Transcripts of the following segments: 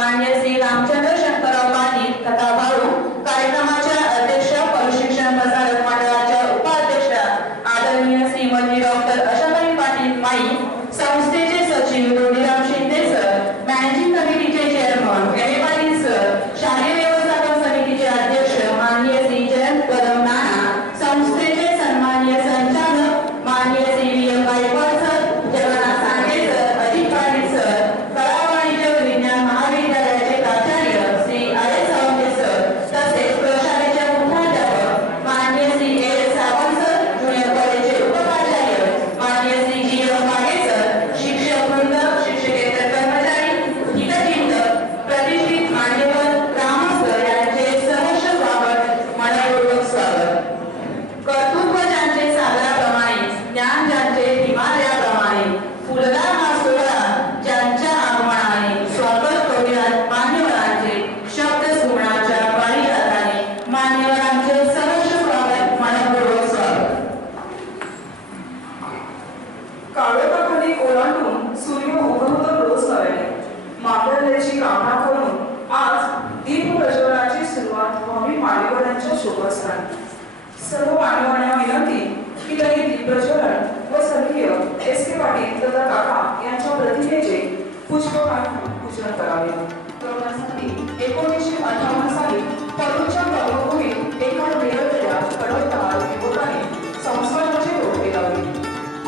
मान्य श्री रामचंद्र शंकरराव पाटील तथा भाऊ, कार्यक्रमाच्या अध्यक्ष प्रशिक्षण प्रसारक मंडळाच्या उपाध्यक्ष आदरणीय श्रीमती डॉक्टर आशाताई पाटील माई, संस्थेचे सचिव रोडीराम शिंदे सर, मॅनेजिंग कमिटीचे चेअरमन एम पाटील सर, शालेय व्यवस्थापन समितीचे अध्यक्ष माननीय श्री जयंत कदम नाना, संस्थेचे सन्माननीय संचालक माननीय श्री व्ही.एम. गायकवाड सर, जगन्नाथ सांगे सर, अजित पाटील सर, कला वाणिज्य विज्ञान महाविद्यालयाचे प्राचार्य श्री आर.एस. सावंत सर, तसेच प्रशालेचे मुख्याध्यापक माननीय Shri AS. Sawant sir, junior कॉलेजचे उपाचार्य माननीय श्री जी.एम. मागे सर, शिक्षक वृंद, शिक्षकेतर कर्मचारी, हितचिंतक, प्रतिष्ठित मान्यवर, ग्रामस्थ यांचे सहर्ष स्वागत, मनपूर्वक स्वागत. कर्तृत्व ज्यांचे सागराप्रमाणे, ज्ञान ज्यांचे हिमालयाप्रमाणे, फुलदार हा सोहळा ज्यांच्या आगमनाने, स्वागत करूया मान्यवरांचे शब्द सुमनाच्या पारिजाताने. मान्यवरांचे सहर्ष स्वागत, मनपूर्वक स्वागत. काळोखाली ओलांडून सूर्य उगवतो रोज नव्याने. मानवतेची कामना करून आज दीप प्रज्वलनाची सुरुवात व्हावी मान्यवरांच्या शुभस्थानी. सर्व मान्यवरांना विनंती की त्यांनी दीप प्रज्वलन व स्वर्गीय एस.के. पाटील तथा काका यांच्या प्रतिमेचे पुष्पहार पूजन करावे. तरुणांसाठी 1958 साली परूच्या कर्मभूमीत एका निरंजया कडक युवकाने संस्काराचे रोपे लावले.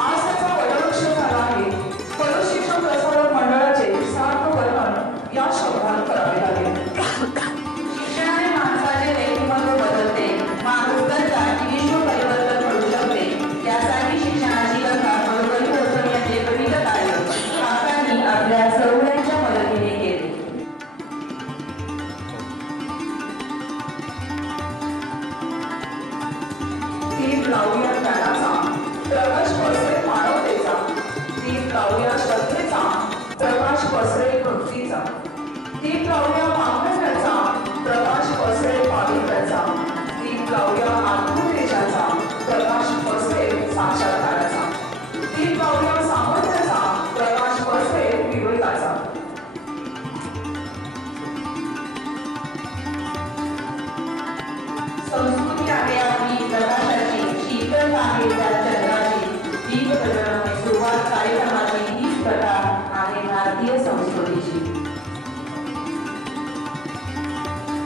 आज त्याचा वटवृक्ष झाला आहे. परू शिक्षण प्रसारक मंडळाचे सार्थकरण या शब्दात करावे लागेल. शिक्षणाने माणसाचे व्यक्तिमत्व बदलते, माणूस गरजा विश्व परिवर्तन घडू शकते. यासाठी शिक्षणाची गंगा बरोबरी पोहोचवण्याचे विविध कार्य काकांनी आपल्या सर्वांच्या मदतीने केले. दीप लावूया ज्ञानाचा, प्रकाश पसरे मानवतेचा. दीप लावूया श्रद्धेचा, प्रकाश पसरे भक्तीचा. दीप लावूया मानवतेचा, प्रकाश पसरे पावित्र्याचा. दीप लावूया आत्मतेजाचा, प्रकाश पसरे साक्षात्काराचा. दीप लावूया सामर्थ्याचा, प्रकाश पसरे विवेकाचा. संस्कृती आहे आपली प्रकाशाची, शीतल आहे त्या चंद्राची. दीप प्रज्वलनाने सुरुवात कार्यक्रमाची हीच प्रथा आहे भारतीय संस्कृतीची.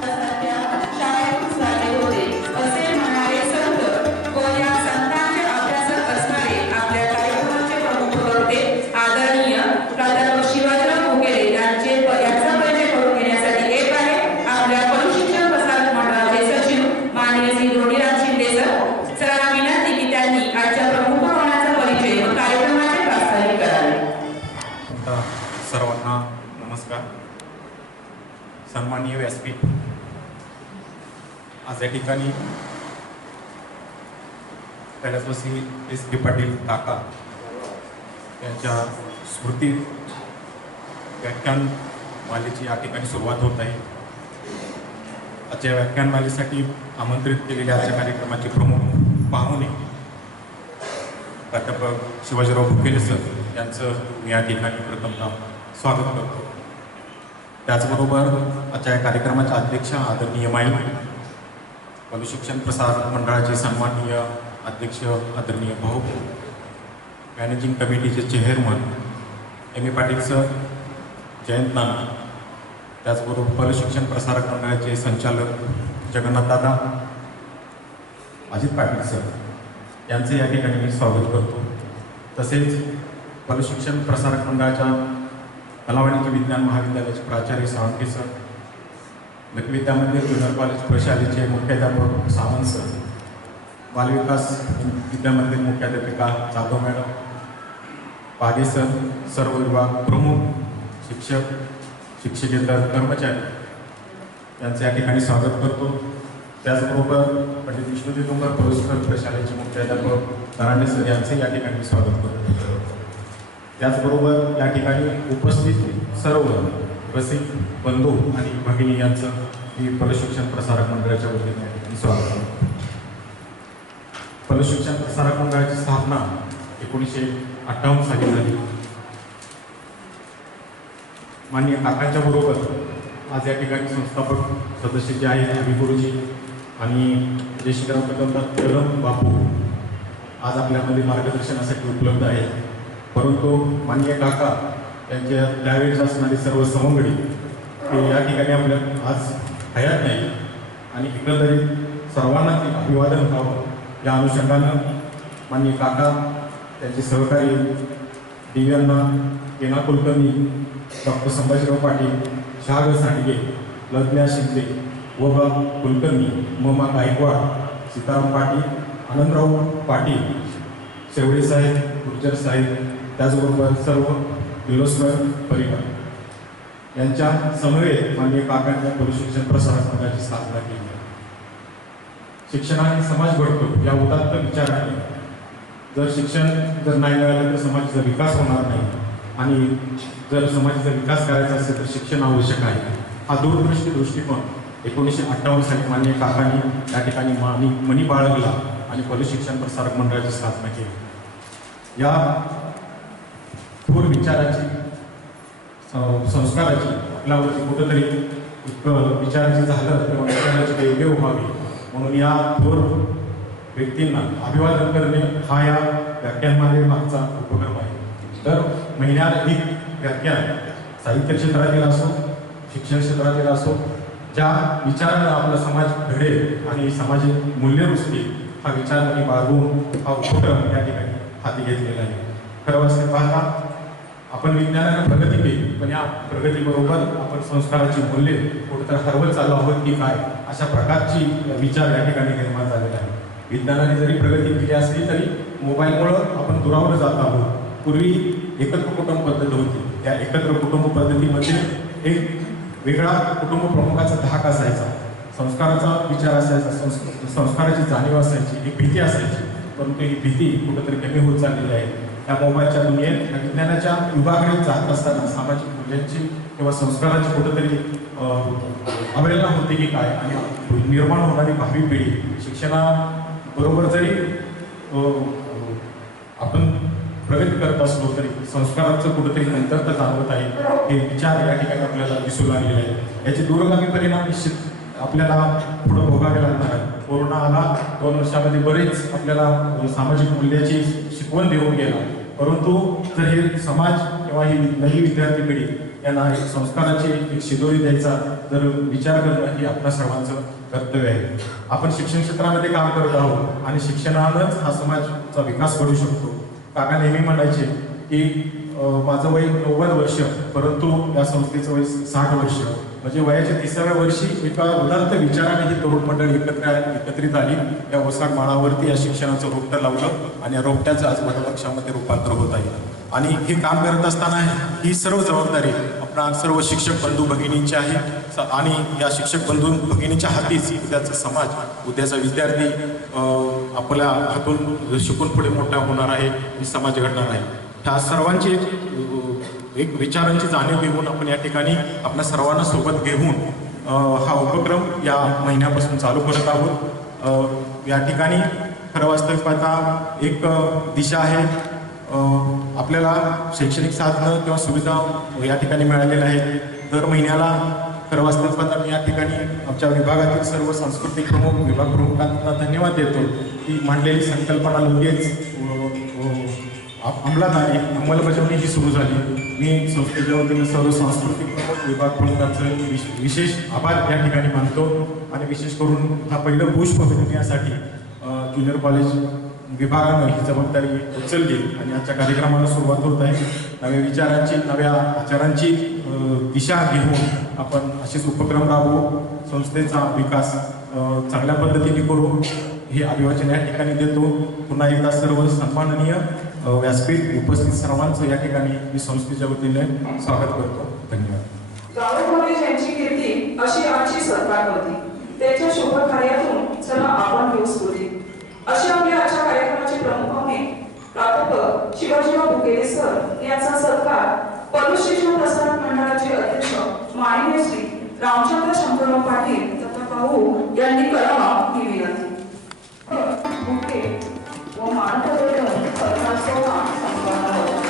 सध्या शाळेतून झाले होते असे म्हणारे संत व या संतांचे अभ्यासक असणारे आपल्या कार्यक्रमाचे प्रमुख होते आदरणीय प्राध्यापक शिवाजीराव भोकेरे यांचे याचा परिचय करून घेण्यासाठी येत आहे आपल्या पशुशिक्षण प्रसारक मंडळाचे सचिव माननीय श्री रोडीराम शिंदे सर. सरांना विनंती की त्यांनी आजच्या प्रमुख पाहुण्याचा परिचय व कार्यक्रमाचे प्रास्ताविक करावे. सर्वांना नमस्कार. सन्माननीय व्यासपीठ, आज या ठिकाणी कैलासवासी एस.के. पाटील काका यांच्या स्मृती व्याख्यानमालेची या ठिकाणी सुरुवात होत आहे. आजच्या व्याख्यानमालेसाठी आमंत्रित केलेल्या आजच्या कार्यक्रमाचे प्रमुख पाहुणे प्राध्यापक शिवाजीराव भोकेले सर यांचं मी या ठिकाणी प्रथमतः स्वागत करतो. त्याचबरोबर आजच्या या कार्यक्रमाच्या अध्यक्ष आदरणीय माई, पशुशिक्षण प्रसारक मंडळाचे सन्माननीय अध्यक्ष आदरणीय भाऊ, मॅनेजिंग कमिटीचे chairman M A. Patil sir, Jayant Nana, त्याचबरोबर पशुशिक्षण प्रसारक मंडळाचे संचालक जगन्नाथ दादा, अजित पाटील सर यांचे या ठिकाणी मी स्वागत करतो. तसेच पशुशिक्षण प्रसारक मंडळाच्या कला वाणिज्य विज्ञान महाविद्यालयाचे प्राचार्य सावंत सर, लखविद्या मंदिर ज्युनियर कॉलेज प्रशालेचे मुख्याध्यापक सावंत सर, बालविकास विद्या मंदिर मुख्याध्यापिका जाधव मॅडम, पागे सर, सर्व विभाग प्रमुख, शिक्षक, शिक्षकेतर कर्मचारी यांचे या ठिकाणी स्वागत करतो. त्याचबरोबर पंडित विष्णुजी डोंगर पशुशिक्षण प्रशालेचे मुख्याध्यापक दरांडे सर यांचे या ठिकाणी स्वागत करतो. त्याचबरोबर या ठिकाणी उपस्थित सर्व रसिक बंधू आणि भगिनी यांचं मी पशुशिक्षण प्रसारक मंडळाच्या वतीने या ठिकाणी स्वागत करतो. पशुशिक्षण प्रसारक मंडळाची स्थापना 1958 साली झाली. माननीय काकांच्या बरोबर आज या ठिकाणी संस्थापक सदस्य जे आहेत रवी गुरुजी आणि जय श्रीराम कदम बापू आज आपल्यामध्ये मार्गदर्शनासाठी उपलब्ध आहेत. परंतु माननीय काका यांच्या त्यावेळेस असणारी सर्व सवंगडी ते या ठिकाणी आपल्या आज हयात नाही आणि एकंदरीत सर्वांना ते अभिवादन व्हावं या अनुषंगानं माननीय काका त्यांचे सहकारी दिव्यांना केना कुलकर्णी, डॉक्टर संभाजीराव पाटील, शहाग सांडगे, लज्ञा शिंदे, वबा कुलकर्णी, ममा गायकवाड, सीताराम पाटील, आनंदराव पाटील, शेवडे साहेब, गुर्जर साहेब, त्याचबरोबर सर्व किर्लोस्कर परिवार यांच्या समवेत माननीय काकांच्या प्रशिक्षण प्रसारक मंडळाची स्थापना केली. शिक्षणाने समाज घडतो या उदात्त विचाराने जर शिक्षण जर नाही मिळालं तर समाजाचा विकास होणार नाही आणि जर समाजाचा विकास करायचा असेल तर शिक्षण आवश्यक आहे. हा दूरदृष्टी दृष्टिकोन 1958 साली माननीय काकांनी त्या ठिकाणी मणी बाळगला आणि प्रशिक्षण प्रसारक मंडळाची स्थापना केली. या थोर विचाराची संस्काराची आपल्यावरती कुठंतरी विचाराची झालं किंवा विचाराची योग्य व्हावी म्हणून या थोर व्यक्तींना अभिवादन करणे हा या व्याख्यानमाले मागचा उपक्रम आहे. तर महिन्यात एक व्याख्यान साहित्य क्षेत्रातील असो, शिक्षण क्षेत्रातील असो, ज्या विचारानं आपला समाज घडेल आणि सामाजिक मूल्य रुजतील हा विचार बाळगून हा उपक्रम या ठिकाणी हाती घेतलेला आहे. खरं वाचते पाहता आपण विज्ञानाने प्रगती केली पण या प्रगतीबरोबर आपण संस्काराची मूल्ये कुठेतरी हरवत चाललो आहोत की काय अशा प्रकारची विचार या ठिकाणी निर्माण झालेला आहे. विज्ञानाने जरी प्रगती केली असली तरी मोबाईलमुळं आपण दुरावलं जात आहोत. पूर्वी एकत्र कुटुंब पद्धत होती. त्या एकत्र कुटुंब पद्धतीमध्ये एक वेगळा कुटुंब प्रमुखाचा धाक असायचा, संस्काराचा विचार असायचा, संस्काराची जाणीव असायची, एक भीती असायची. परंतु ही भीती कुठेतरी कमी होत चाललेली आहे. या मोबाईलच्या दुनियेत विज्ञानाच्या युगाकडे जात असताना सामाजिक मूल्यांची किंवा संस्काराची कुठेतरी अवहेलना होते की काय आणि निर्माण होणारी भावी पिढी शिक्षणाबरोबर जरी आपण प्रगती करत असलो तरी संस्काराचं कुठेतरी कमतरता जाणवत आहे. हे विचार या ठिकाणी आपल्याला दिसू लागलेले आहेत. याचे दूरगामी परिणाम निश्चित आपल्याला पुढे भोगावे लागणार आहेत. कोरोना आला 2 वर्षामध्ये बरेच आपल्याला सामाजिक मूल्याची शिकवण देऊन गेला. परंतु जर हे समाज किंवा ही नवी विद्यार्थी पिढी यांना एक संस्काराची एक शिदोरी द्यायचा जर विचार करणं हे आपल्या सर्वांचं कर्तव्य आहे. आपण शिक्षण क्षेत्रामध्ये काम करत आहोत आणि शिक्षणानंच हा समाजाचा विकास घडू शकतो. काका नेहमी म्हणायचे की माझं वय 90 वर्ष परंतु या संस्थेचं वय 60 वर्ष म्हणजे वयाच्या 30व्या वर्षी एका उदात्त विचाराने ही तरुण मंडळ एकत्रित आली. या ओसाड माळावरती या शिक्षणाचं रोपटं लावलं आणि या रोपट्याचं आज वटवृक्षामध्ये रूपांतर होत आहे. आणि हे काम करत असताना ही सर्व जबाबदारी आपल्या सर्व शिक्षक बंधू भगिनींची आहे आणि या शिक्षक बंधू भगिनीच्या हातीच उद्याचा समाज, उद्याचा विद्यार्थी आपल्या हातून शिकून पुढे मोठा होणार आहे आणि समाज घडणार आहे. ह्या सर्वांची एक विचारांची जाणीव घेऊन आपण या ठिकाणी आपल्या सर्वांना सोबत घेऊन हा उपक्रम या महिन्यापासून चालू करत आहोत. या ठिकाणी खरं वास्तविक पाहता एक दिशा आहे. आपल्याला शैक्षणिक साधनं किंवा सुविधा या ठिकाणी मिळालेल्या आहेत. दर महिन्याला खरं वास्तविक पाहता मी या ठिकाणी आमच्या विभागातील सर्व सांस्कृतिक प्रमुख विभाग प्रमुखांना धन्यवाद देतो की मांडलेली संकल्पना लगेच अंमलात आली, अंमलबजावणी ही सुरू झाली. मी संस्थेच्या वतीनं सर्व सांस्कृतिक प्रमुख विभाग प्रमुखांचं विशेष आभार या ठिकाणी मानतो आणि विशेष करून हा पहिलं पुष्प बनवण्यासाठी ज्युनियर कॉलेज विभागानं ही जबाबदारी उचलली आणि आजच्या कार्यक्रमाला सुरुवात होत आहे. नव्या विचारांची, नव्या आचारांची दिशा घेऊन आपण असेच उपक्रम राबवू, संस्थेचा विकास चांगल्या पद्धतीने करू हे अभिवाचन या ठिकाणी देतो. पुन्हा एकदा सर्व सन्माननीय व्यासपीठ उपस्थित सर्वांचं या ठिकाणी मी संस्थेच्या वतीने स्वागत करतो. धन्यवाद. कॉलेज यांची कीर्ती अशी आजची सरकार होती. त्याच्या शुभ कार्यातून चला आपण घेऊ स्फूर्ती. अशा आपल्या आजच्या कार्यक्रमाचे प्रमुख पाहुणे प्राध्यापक शिवाजीराव बुकेले सर यांचा सत्कार प्रशिक्षण प्रसारक मंडळाचे अध्यक्ष माननीय श्री रामचंद्र शंकरराव पाटील तथा भाऊ यांनी करावा ही विनंती. बुके व मानपत्र सोहळा संपन्न होता.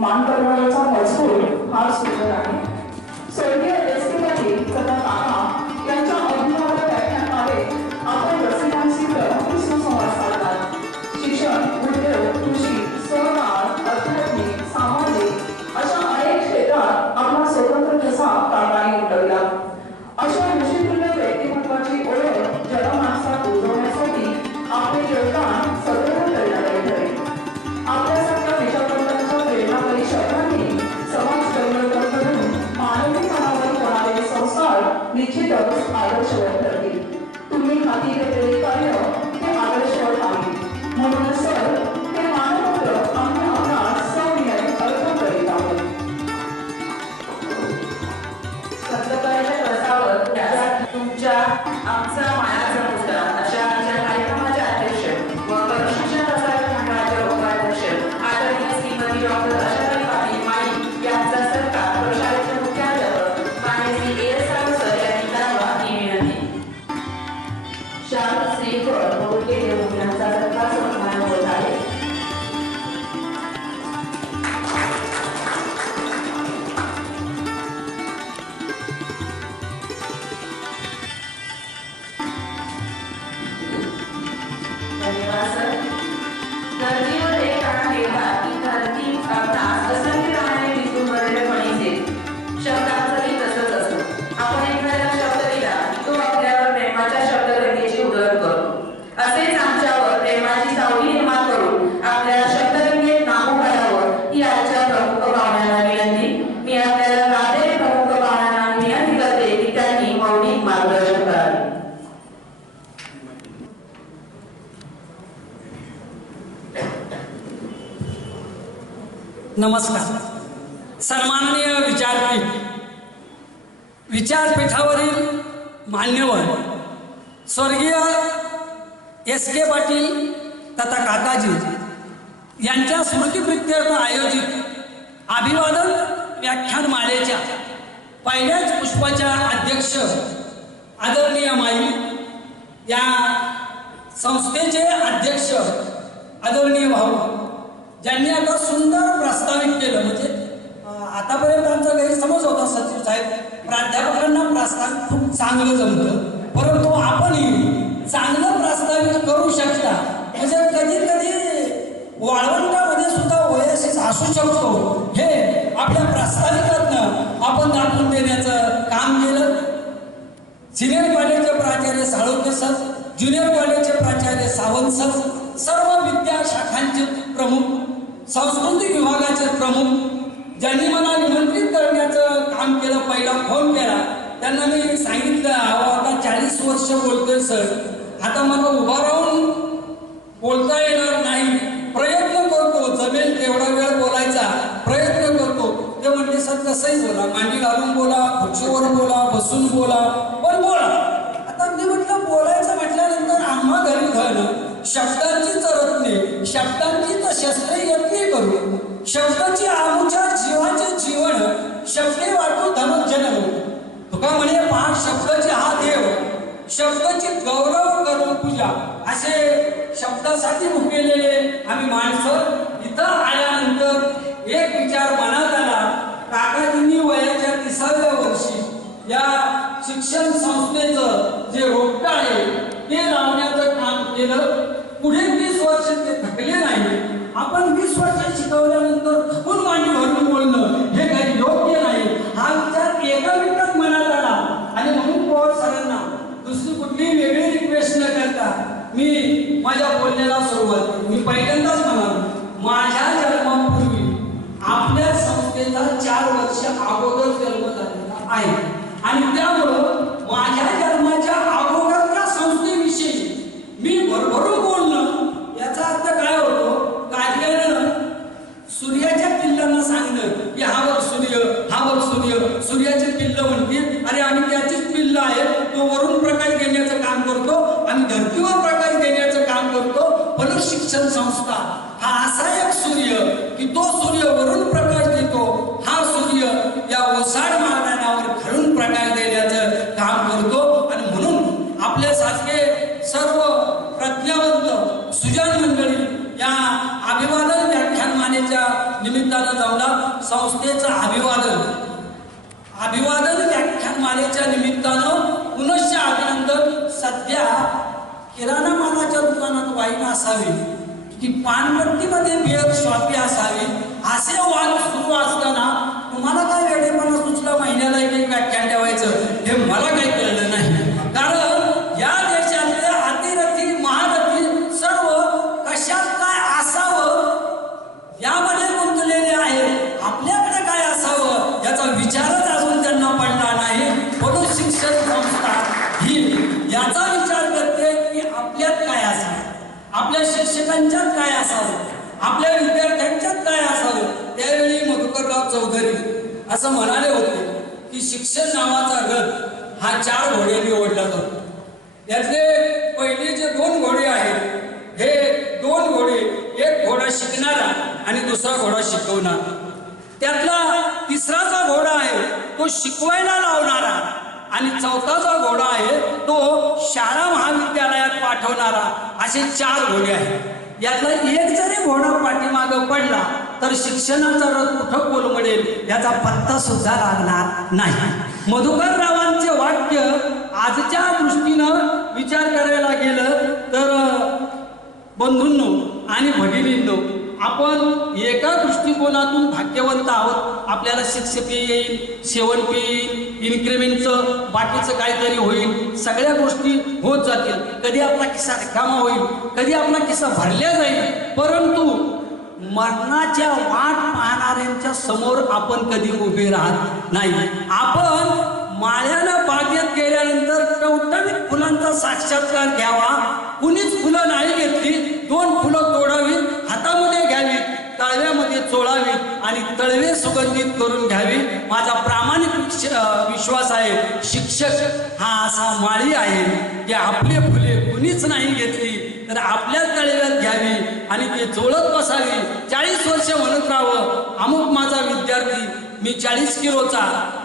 मानपत्राचा मजकूर फार सुंदर आहे. स्वर्गीय एस के पाटील तथा काका यांच्या अभिवादन व्याख्यानाद्वारे आपण रसिकांशी प्रभावी सुसंवाद साधतात. शिक्षण, उद्योग, कृषी, सहकार, अध्यात्मिक, सामाजिक अशा अनेक क्षेत्रात आपला स्वतंत्र ठसा काकाने उमटवला. अशा विषयपूर्ण व्यक्तिमत्वाची ओळख जनमानसात रुजवण्यासाठी आपले योगदान सदैव प्रेरणादायी ठरेल. आपल्यासारख्या विचारवंतांच्या प्रेरणादायी शब्दांनी समाज परिवर्तन करून मानवी मनावर होणारे संस्कार निश्चितच आदर्शवत ठरतील. तुम्ही हाती घेतलेले कार्य हे आदर्शवत आहे. म्हणूनच सर हे मानपत्र आम्ही आपणास सविनय अर्पण करीत आहोत. सत्यकार्याच्या कळसावर तुमच्या आमचा मायाचा मुद्दा अशा आमच्या कार्यक्रमाचे अध्यक्ष व प्रशिक्षण प्रसारक मंडळाचे उपाध्यक्ष आदरणीय श्रीमती डॉक्टर आशाताई पाटील माई यांचा सत्कार प्रशालेचे मुख्याध्यापक मान्य Shri A S Rao sir यांनी करावा ही विनंती. श्याम श्रीफळ मोडके देव यांचा सत्कार सन्मान होत आहे. धन्यवाद सर. धरतीवर एक काळ गेला की धरती आपणास असंख्यपणे दिसून भरलेले फणीचे. शब्दांचंही तसंच असतं. आपण एखाद्याला शब्द दिला की तो आपल्यावर प्रेमाच्या शब्दगंगेची उधळण करतो. असेच आमच्यावर प्रेमाची सावली निर्माण करून आपल्या शब्दगंगेत नामू करावं ही आजच्या प्रमुख पाहुण्यांना विनंती. मी आपल्याला राधे प्रमुख पाहुण्यांना विनंती करते की त्यांनी मौलिक मार्गदर्शन करावे. नमस्कार. सन्माननीय विचारपीठावरील मान्यवर स्वर्गीय एस के पाटील तथा काकाजी यांच्या स्मृतिप्रित्यर्थ आयोजित अभिवादन व्याख्यानमालेच्या पहिल्याच पुष्पाच्या अध्यक्ष आदरणीय माई, या संस्थेचे अध्यक्ष आदरणीय भाऊ ज्यांनी आता सुंदर प्रस्तावित केलं. म्हणजे आतापर्यंत आमचा गैरसमज होता सचिव साहेब, प्राध्यापकांना प्रस्तावित खूप चांगलं जमतं, परंतु आपणही चांगलं प्रस्तावित करू शकता. म्हणजे कधी कधी वाळवंटामध्ये सुद्धा वयस्कर असू शकतो हे आपल्या प्रस्ताविकातनं आपण दाखवून देण्याचं काम केलं. सिनियर कॉलेजचे प्राचार्य साळुंके सर, ज्युनियर कॉलेजचे प्राचार्य सावंत सर, सर्व विद्या शाखांचे प्रमुख, सांस्कृतिक विभागाचे प्रमुख ज्यांनी मला निमंत्रित करण्याचं काम केलं, पहिला फोन केला त्यांना मी सांगितलं, आता 40 वर्ष बोलतोय सर, आता मला उभा राहून बोलता येणार नाही, प्रयत्न करतो, जमेल तेवढा वेळ बोलायचा प्रयत्न करतो. ते म्हणले सर कसंही बोला, मांडी घालून बोला, खुर्चीवर बोला, बसून बोला, पण बोला. आता मी म्हटलं बोलायचं म्हटल्यानंतर आम्हा घरी घालणं शब्दांची रत्ने, शब्दांची तर शस्त्रे यत्ने करू, शब्दाची आमुच्या जीवाचे जीवन, शब्दे वाटू धनुजन. तुका म्हणे पाठ शब्दाची हा देव, शब्दाची गौरव करून पूजा. असे शब्दासाठी भुकेलेले आम्ही माणसं इथं आल्यानंतर एक विचार मनात आला. काकाजींनी वयाच्या 30व्या वर्षी या शिक्षण संस्थेचं जे रोपटं आहे ते लावण्याचं काम केलं. पुढे 20 वर्ष ते थकले नाही. आपण 20 वर्ष शिकवल्यानंतर थकून मांडी भरून बोलणं हे काही योग्य नाही. हा विचार एका मिनिटात मनात आला आणि म्हणून पवार सरांना दुसरी कुठली वेगळी रिक्वेस्ट न करता मी माझ्या बोलण्याला सुरुवात केली. मी पहिल्यांदाच म्हणालो, माझ्या जन्मापूर्वी आपल्या संस्थेचा 4 वर्ष अगोदर जन्म झालेला आहे आणि त्यामुळं माझ्या जन्माच्या अगोदरच्या संस्थेविषयी मी भरभरून बोलणं याचा अर्थ काय होतो, काढल्यानं सूर्याच्या पिल्लांना सांगणं की हा बघ सूर्य, हा बघ सूर्य, सूर्याचे पिल्ल म्हणतील अरे आम्ही त्याचीच पिल्ल आहे, तो वरून प्रकाश देण्याचं काम करतो, आम्ही धरतीवर प्रकाश देण्याचं काम करतो. पण शिक्षण संस्था हा असा एक सूर्य की तो सूर्य वरून प्रकाश देतो, हा सूर्य या ओसाड मैदानावर घालून प्रकाश देण्याचं काम करतो. आणि म्हणून आपल्यासारखे सर्व प्रज्ञावंत सुजान मंडळी या अभिवादन व्याख्यानमालेच्या निमित्तानं जमला. संस्थेचं अभिवादन व्याख्यानमालेच्या निमित्तानं पुनश्च अभिनंदन. सध्या किराणा मालाच्या दुकानात वाईन असावी की पानपट्टीमध्ये बिअर शॉपी असावी असे वाद सुरू असताना तुम्हाला काय वेळेपणा सुचला महिन्याला एक व्याख्यान ठेवायचं हे मला काही कळलं नाही. कारण या देशातले अतिरथी महारथी सर्व कशात काय असावं यामध्ये गुंतलेले आहे. आपल्याकडे काय असावं याचा विचारच अजून त्यांना पडला नाही. म्हणून शिक्षण संस्था ही याचा विचार करते की आपल्यात काय असावं, आपल्या शिक्षकांच्यात काय असावं, आपल्या विद्यार्थ्यांच्यात काय असावं. त्यावेळी मधुकरराव चौधरी असं म्हणाले होते की शिक्षण नावाचा रथ हा 4 घोड्यांनी ओढला जातो. यातले पहिले जे 2 घोडे आहेत हे 2 घोडे, एक घोडा शिकणारा आणि दुसरा घोडा शिकवणारा. त्यातला तिसरा जो घोडा आहे तो शिकवायला लावणारा आणि चौथा जो घोडा आहे तो शाळा महाविद्यालयात पाठवणारा. असे 4 घोडे आहेत. यातला एक जरी घोडा पाठीमागं पडला तर शिक्षणाचा रथ कुठं कोलमडेल याचा पत्ता सुद्धा लागणार नाही. मधुकररावांचे वाक्य आजच्या दृष्टीनं विचार करायला गेलं तर बंधूंनो आणि भगिनींनो, आपण एका दृष्टिकोनातून भाग्यवंत आहोत. आपल्याला शिक्षक येईल, शेवंती येईल, इन्क्रिमेंटचं बाकीचं काहीतरी होईल, सगळ्या गोष्टी होत जातील. कधी आपला किस्सा रिकामा होईल, कधी आपला किस्सा भरल्या जाईल. परंतु मरणाच्या वाट पाहणाऱ्यांच्या समोर आपण कधी उभे राहत नाही. आपण माळ्यानं बागेत गेल्यानंतर टवटवीत फुलांचा साक्षात्कार घ्यावा. कुणीच फुलं नाही घेतली, 2 फुलं तोडावीत, हातामध्ये घ्यावीत, तळव्यामध्ये चोळावीत आणि तळवे सुगंधित करून घ्यावी. माझा प्रामाणिक विश्वास आहे शिक्षक हा असा माळी आहे की आपले फुले कुणीच नाही घेतली तर आपल्या तळव्यात घ्यावी आणि ते चोळत बसावी. 40 वर्ष म्हणत राहावं अमुक माझा विद्यार्थी, मी 40 किलोचा,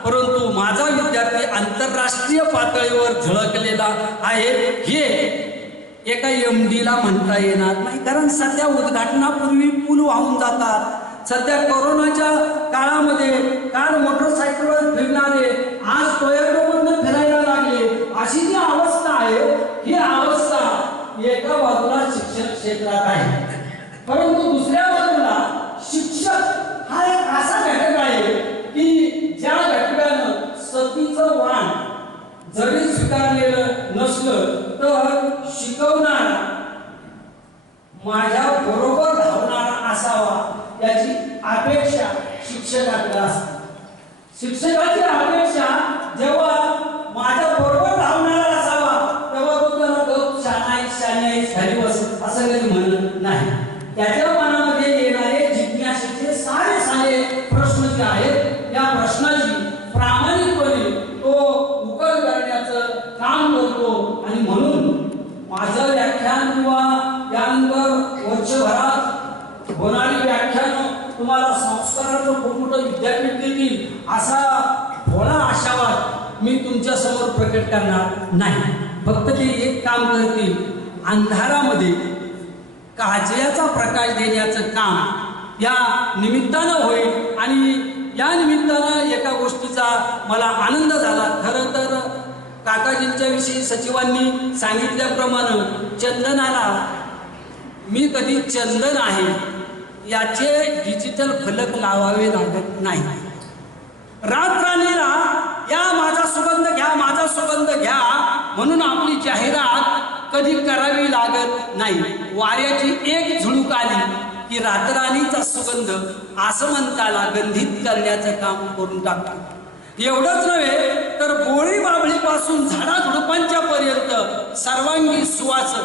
परंतु माझा विद्यार्थी आंतरराष्ट्रीय पातळीवर झळकलेला आहे हे एका MD ला म्हणता येणार नाही. कारण सध्या उद्घाटनापूर्वी पूल वाहून जातात. सध्या कोरोनाच्या काळामध्ये कार मोटरसायकलवर फिरणारे आज टोयोटामधून फिरायला लागले. अशी जी अवस्था आहे ही अवस्था एका बाजूला शिक्षण क्षेत्रात आहे, परंतु दुसऱ्या बाजूला शिक्षक हा एक असा घटक आहे की ज्या घटकानं सतीचं वाण जरी स्वीकारलेलं नसलं तर शिकवणारा माझ्या बरोबर धावणारा असावा याची अपेक्षा शिक्षकाकडे असते. शिक्षकाची अपेक्षा जेव्हा माझ्या बरोबर धावणारा असावा तेव्हा तो त्याला गप शानाई खाली बस असं कधी म्हणत नाही. त्याच्या मनामध्ये येणारे जिज्ञासेचे सारे प्रश्न जे आहेत या प्रश्नाची प्रामाणिकपणे तो उकल करण्याचं काम करतो. आणि म्हणून माझं व्याख्यान किंवा यानंतर वर्षभरात होणारी व्याख्यान तुम्हाला संस्काराचं खूप मोठं विद्यापीठ देतील असा भोळा आशावाद मी तुमच्या समोर प्रकट करणार नाही. फक्त ते एक काम करतील, अंधारामध्ये काजळ्याचा प्रकाश देण्याचं काम या निमित्तानं होईल. आणि या निमित्तानं एका गोष्टीचा मला आनंद झाला. खरं तर काकाजींच्या विषयी सचिवांनी सांगितल्याप्रमाणे चंदनाला मी कधी चंदन आहे याचे डिजिटल फलक लावावे लागत नाही. रातराणीला या माझा सुगंध घ्या, माझा सुगंध घ्या म्हणून आपली जाहिरात कधी करावी लागत नाही. वाऱ्याची एक झुळूक आली की रातराणीचा सुगंध आसमंताला गंधित करण्याचं काम करून टाकतो. एवढंच नव्हे तर बोळी बाबळीपासून झाडाझुडपांच्या पर्यंत सर्वांगी सुवास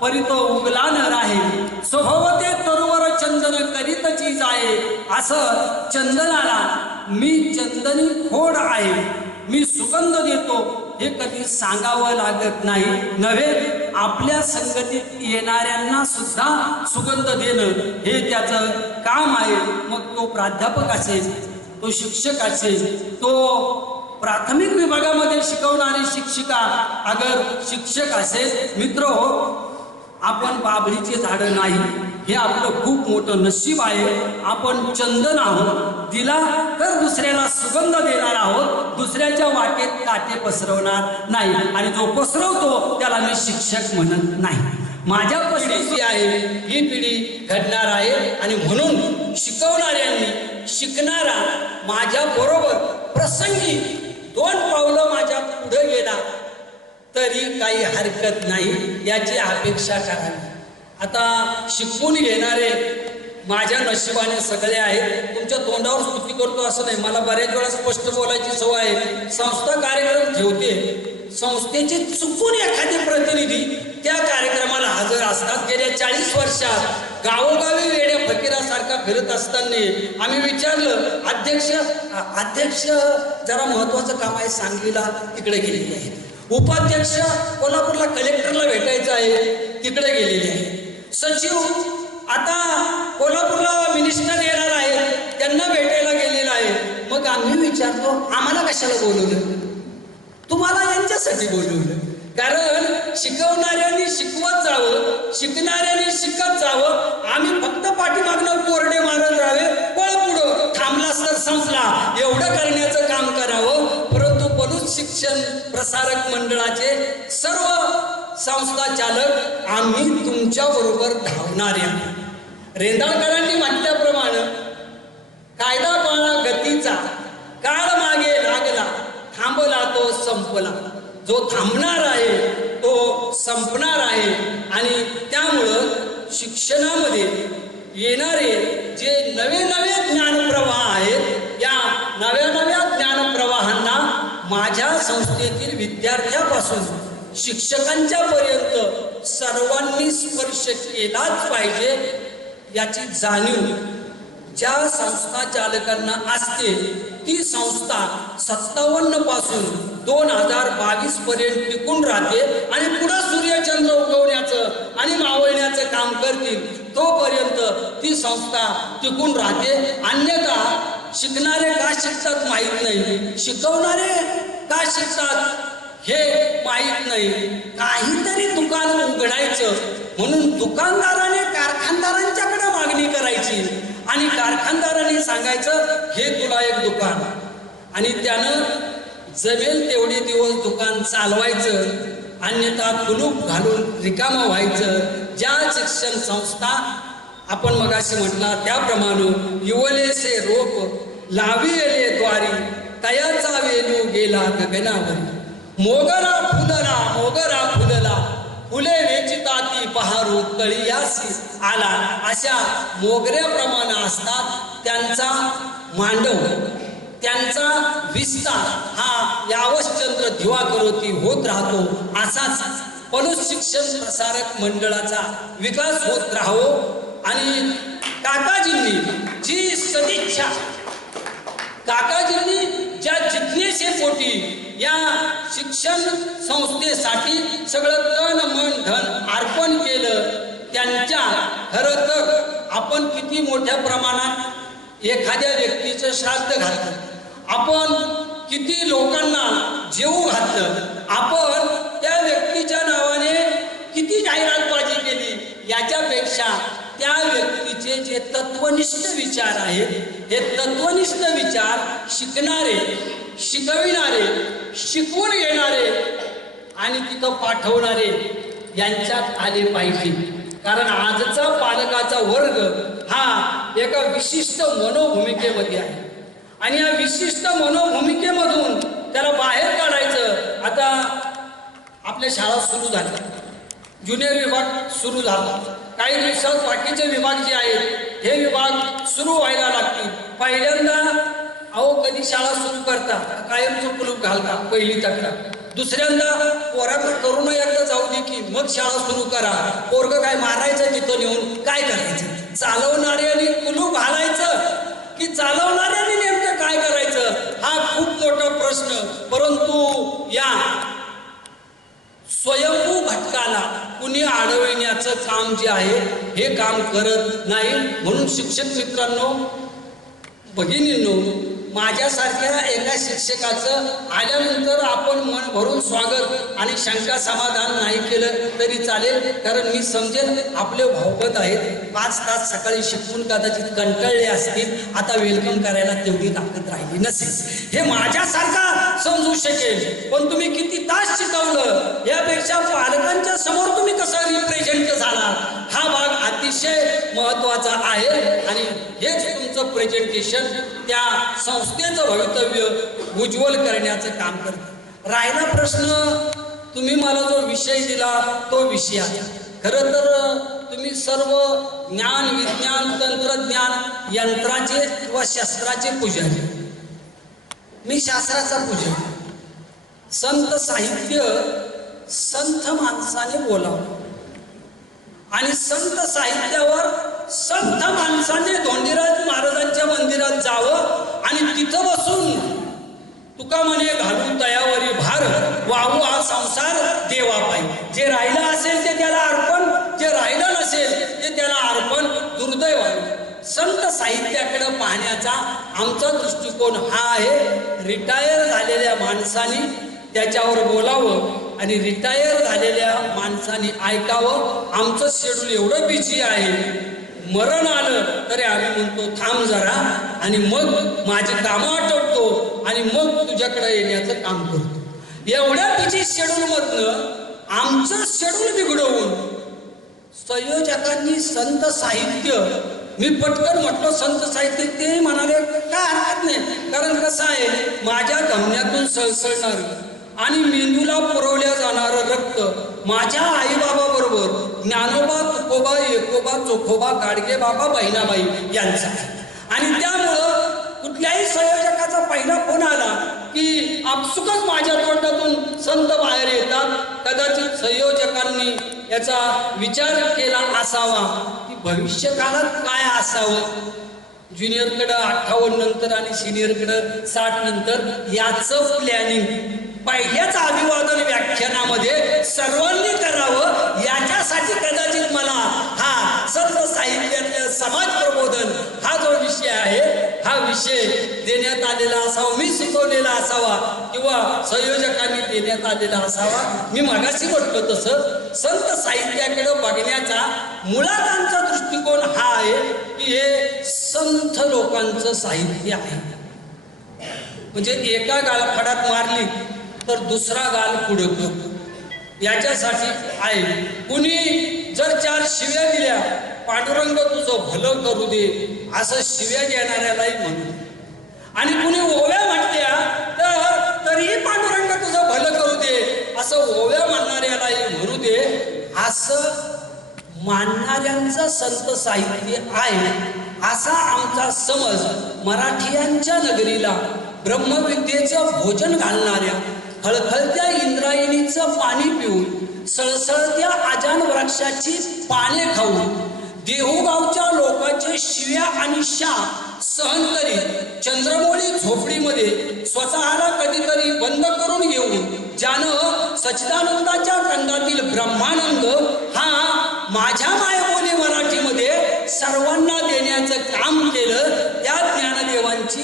परितो उगला न राहे, स्वभावते तरुवर चंदन करीतची जाये. असं चंदनाला मी चंदनी खोड आहे, मी सुगंध देतो हे कधी सांगावं लागत नाही. नव्हे आपल्या संगतीत येणाऱ्यांना सुद्धा सुगंध देणं हे त्याचं काम आहे. मग तो प्राध्यापक असेल, तो शिक्षक असेल, तो प्राथमिक विभागामध्ये शिकवणारी शिक्षिका अगर शिक्षक असेल. मित्र हो, आपण बाभळीचे झाडं नाही, हे आपलं खूप मोठं नशीब आहे. आपण चंदन आहोत, दिला तर दुसऱ्याला सुगंध देणार आहोत, दुसऱ्याच्या वाटेत काटे पसरवणार नाही. आणि जो पसरवतो त्याला मी शिक्षक म्हणत नाही. माझ्या पिढी जी आहे ही पिढी घडणार आहे आणि म्हणून शिकवणाऱ्यांनी शिकणारा माझ्या बरोबर प्रसंगी 2 पावलं माझ्या पुढे गेला तरी काही हरकत नाही याची अपेक्षा करावी. आता शिकवून घेणारे माझ्या नशिबाने सगळे आहेत. तुमच्या तोंडावर स्तुती करतो असं नाही, मला बऱ्याच वेळा स्पष्ट बोलायची सवय आहे. संस्था कार्यक्रम ठेवते, संस्थेचे चुकून एखादे प्रतिनिधी त्या कार्यक्रमाला हजर असतात. गेल्या 40 वर्षात गावोगावी वेड्या फकीरासारखा फिरत असताना आम्ही विचारलं, अध्यक्ष जरा महत्वाचं काम आहे, सांगलीला तिकडे गेलेले आहेत. उपाध्यक्ष कोल्हापूरला कलेक्टरला भेटायचं आहे, तिकडे गेलेले आहेत. सचिव आता कोल्हापूरला मिनिस्टर येणार आहे, त्यांना भेटायला गेलेला आहे. मग आम्ही विचारतो, आम्हाला कशाला बोलवलं? तुम्हाला यांच्यासाठी बोलवलं. कारण शिकवणाऱ्यांनी शिकवत जावं, शिकणाऱ्यांनी शिकत जावं. आम्ही फक्त पाठीमागनं कोरडे मारत राहावे, पळ पुढं, थांबलास तर संपला, एवढं करण्याचं काम करावं. परंतु पलूस शिक्षण प्रसारक मंडळाचे सर्व संस्था चालक आम्ही तुमच्या बरोबर धावणारे. रेंदाळकरांनी म्हटल्याप्रमाणे कायदा पाळा गतीचा, काळ मागे लागला, थांबला तो संपला. जो थांबणार आहे तो संपणार आहे. आणि त्यामुळं शिक्षणामध्ये येणारे जे नवे नवे ज्ञानप्रवाह आहेत, या नव्या नव्या ज्ञानप्रवाहांना माझ्या संस्थेतील विद्यार्थ्यापासून शिक्षकांच्या पर्यंत सर्वांनी स्पर्श केलाच पाहिजे याची जाणीव ज्या संस्था चालकांना असते ती संस्था 57 पासून 2022 पर्यंत टिकून राहते आणि पुढे सूर्यचंद्र उगवण्याचं आणि मावळण्याचं काम करतील तोपर्यंत ती संस्था टिकून राहते. अन्यथा शिकणारे का शिकतात माहीत नाही, शिकवणारे का शिकतात हे माहीत नाही. काहीतरी दुकान उघडायचं म्हणून दुकानदाराने कारखानदारांच्याकडे मागणी करायची आणि कारखानदारांनी सांगायचं हे तुला एक दुकान, आणि त्यानं जमेल तेवढे दिवस दुकान चालवायचं, अन्यथा कुलूप घालून रिकामं व्हायचं. ज्या शिक्षण संस्था आपण मगाशी म्हटला त्याप्रमाणे युवलेसे रोप लाविले द्वारी, तयाचा वेलू गेला गगनावरी, मोगरा फुलला फुले वेचिताती पहारू तळियासी आला. अशा मोगऱ्याप्रमाणे असतात त्यांचा मांडव, त्यांचा विस्तार हा यावश्चंद्र दिवाकरोती होत राहतो. असाच पलूस शिक्षण प्रसारक मंडळाचा विकास होत राहावो. आणि काकाजींनी जी सदिच्छा, काकाजींनी ज्या जिज्ञेसेपोटी या शिक्षण संस्थेसाठी सगळं तन मन धन अर्पण केलं, त्यांच्या खरं तर आपण किती मोठ्या प्रमाणात एखाद्या व्यक्तीचं श्राद्ध घातलं, आपण किती लोकांना जेवू घातलं, आपण त्या व्यक्तीच्या नावाने किती जाहिरातबाजी केली, याच्यापेक्षा त्या व्यक्तीचे जे तत्वनिष्ठ विचार आहेत, हे तत्वनिष्ठ विचार शिकणारे, शिकविणारे, शिकवून घेणारे आणि तिथं पाठवणारे यांच्यात आले पाहिजे. कारण आजचा पालकाचा वर्ग हा एका विशिष्ट मनोभूमिकेमध्ये आहे आणि या विशिष्ट मनोभूमिकेमधून त्याला बाहेर काढायचं. आता आपल्या शाळा सुरू झाल्या, ज्युनियर विभाग सुरू झाला, काही दिवसात बाकीचे विभाग जे आहेत हे विभाग सुरू व्हायला लागतील. पहिल्यांदा कधी शाळा सुरू करता कायमचं कुलूप घालता पहिली तक्रार, दुसऱ्यांदा पोराला करू नये एकदा जाऊ दे की मग शाळा सुरू करा, पोरग काय मारायचं तिथं नेऊन काय करायचं, चालवणाऱ्यांनी कुलूप घालायचं की चालवणाऱ्यांनी नेमकं काय करायचं हा खूप मोठा प्रश्न. परंतु या स्वयंभू घटकाला कुणी अडविण्याचं काम जे आहे हे काम करत नाही. म्हणून शिक्षक मित्रांनो, भगिनींनो, माझ्यासारख्या एका शिक्षकाचं आल्यानंतर आपण मन भरून स्वागत आणि शंका समाधान नाही केलं तरी चालेल, कारण मी समजेल आपले भावबंद आहेत, 5 तास सकाळी शिकवून कदाचित कंटाळले असतील, आता वेलकम करायला तेवढी ताकद राहिली नसेल, हे माझ्यासारखा समजू शकेल. पण तुम्ही किती तास शिकवलं यापेक्षा पालकांच्या समोर तुम्ही कसं रिप्रेझेंट झाला हा भाग अतिशय महत्त्वाचा आहे. आणि हेच तुमचं प्रेझेंटेशन त्या संस्थेचं भवितव्य उज्ज्वल करण्याचं काम करतं. राहिला प्रश्न, तुम्ही मला जो विषय दिला तो विषय आहे. खरं तर तुम्ही सर्व ज्ञान विज्ञान तंत्रज्ञान यंत्राचे किंवा शस्त्राचे पुजारी, मी शास्त्राचा पुजारी. संत साहित्य संत माणसाने बोलावं आणि संत साहित्यावर संत माणसाने धोंडीराज महाराजांच्या मंदिरात जावं आणि तिथं बसून तुका म्हणे घालून तयावरी भार वाहू हा संसार देवा पाहिजे. जे राहिलं असेल ते त्याला अर्पण, जे राहिलं नसेल ते त्याला अर्पण दुर्दैवाने. संत साहित्याकडे पाहण्याचा आमचा दृष्टिकोन हा आहे. रिटायर झालेल्या माणसाने त्याच्यावर बोलावं आणि रिटायर झालेल्या माणसाने ऐकावं. आमचं शेड्यूल एवढं बिझी आहे, मरण आलं तरी आम्ही म्हणतो थांब जरा आणि मग माझी कामं आटोपतो आणि मग तुझ्याकडे येण्याचं काम करतो. एवढ्या बिझी शेड्यूलमधनं आमचं शेड्यूल बिघडवून संयोजकांनी संत साहित्य, मी पटकन म्हटलं संत साहित्य, ते म्हणाले काय हरकत नाही, कारण कसं आहे माझ्या धमन्यातून सळसळणार आणि मेंदूला पुरवल्या जाणारं रक्त माझ्या आईबाबाबरोबर ज्ञानोबा तुकोबा एकोबा चोखोबा गाडगे बाबा बहिणाबाई यांचा. आणि त्यामुळं कुठल्याही संयोजकाचा पहिला फोन आला की आपसुकच माझ्या तोंडातून संत बाहेर येतात. कदाचित संयोजकांनी याचा विचार केला असावा की भविष्यकाळात काय असावं. ज्युनियरकडं 58 नंतर आणि सिनियरकडं 60 नंतर याचं प्लॅनिंग पहिल्याच अभिवादन व्याख्यानामध्ये सर्वांनी करावं. याच्यासाठी कदाचित मला हा संत साहित्यातलं समाज प्रबोधन हा जो विषय आहे हा विषय देण्यात आलेला असावा, मी सुचवलेला असावा किंवा संयोजकांनी देण्यात आलेला असावा. मी मागाशी म्हटलं तसं संत साहित्याकडे बघण्याचा मुळात आमचा दृष्टिकोन हा आहे की हे संत लोकांचं साहित्य आहे. म्हणजे एका गालफडात मारली तर दुसरा गाल पुढे करतो याच्यासाठी आहे. कुणी जर 4 शिव्या दिल्या, पांडुरंग तुझं भलं करू दे असं शिव्या देणाऱ्यालाही म्हणू, आणि कुणी ओव्या म्हटल्या तर तरीही पांडुरंग तुझं भलं करू दे असं ओव्या म्हणणाऱ्यालाही म्हणू दे. असं मानणाऱ्यांचं संत साहित्य आहे असा आमचा समज. मराठियांच्या नगरीला ब्रह्मविद्येचं भोजन घालणाऱ्या, खळखळत्या इंद्रायणीचं पाणी पिऊन, सळसळत्या आजान वृक्षाची पाने खाऊन, देहूगावच्या लोकांचे शिव्या आणि शाप सहन करीत चंद्रमौळी झोपडीमध्ये स्वतःला कधीतरी बंद करून घेऊन ज्यानं सच्चिदानंदाच्या कंदातील ब्रह्मानंद हा माझ्या मायबोली मराठीमध्ये सर्वांना देण्याचं काम केलं. त्या ज्ञानदेवांची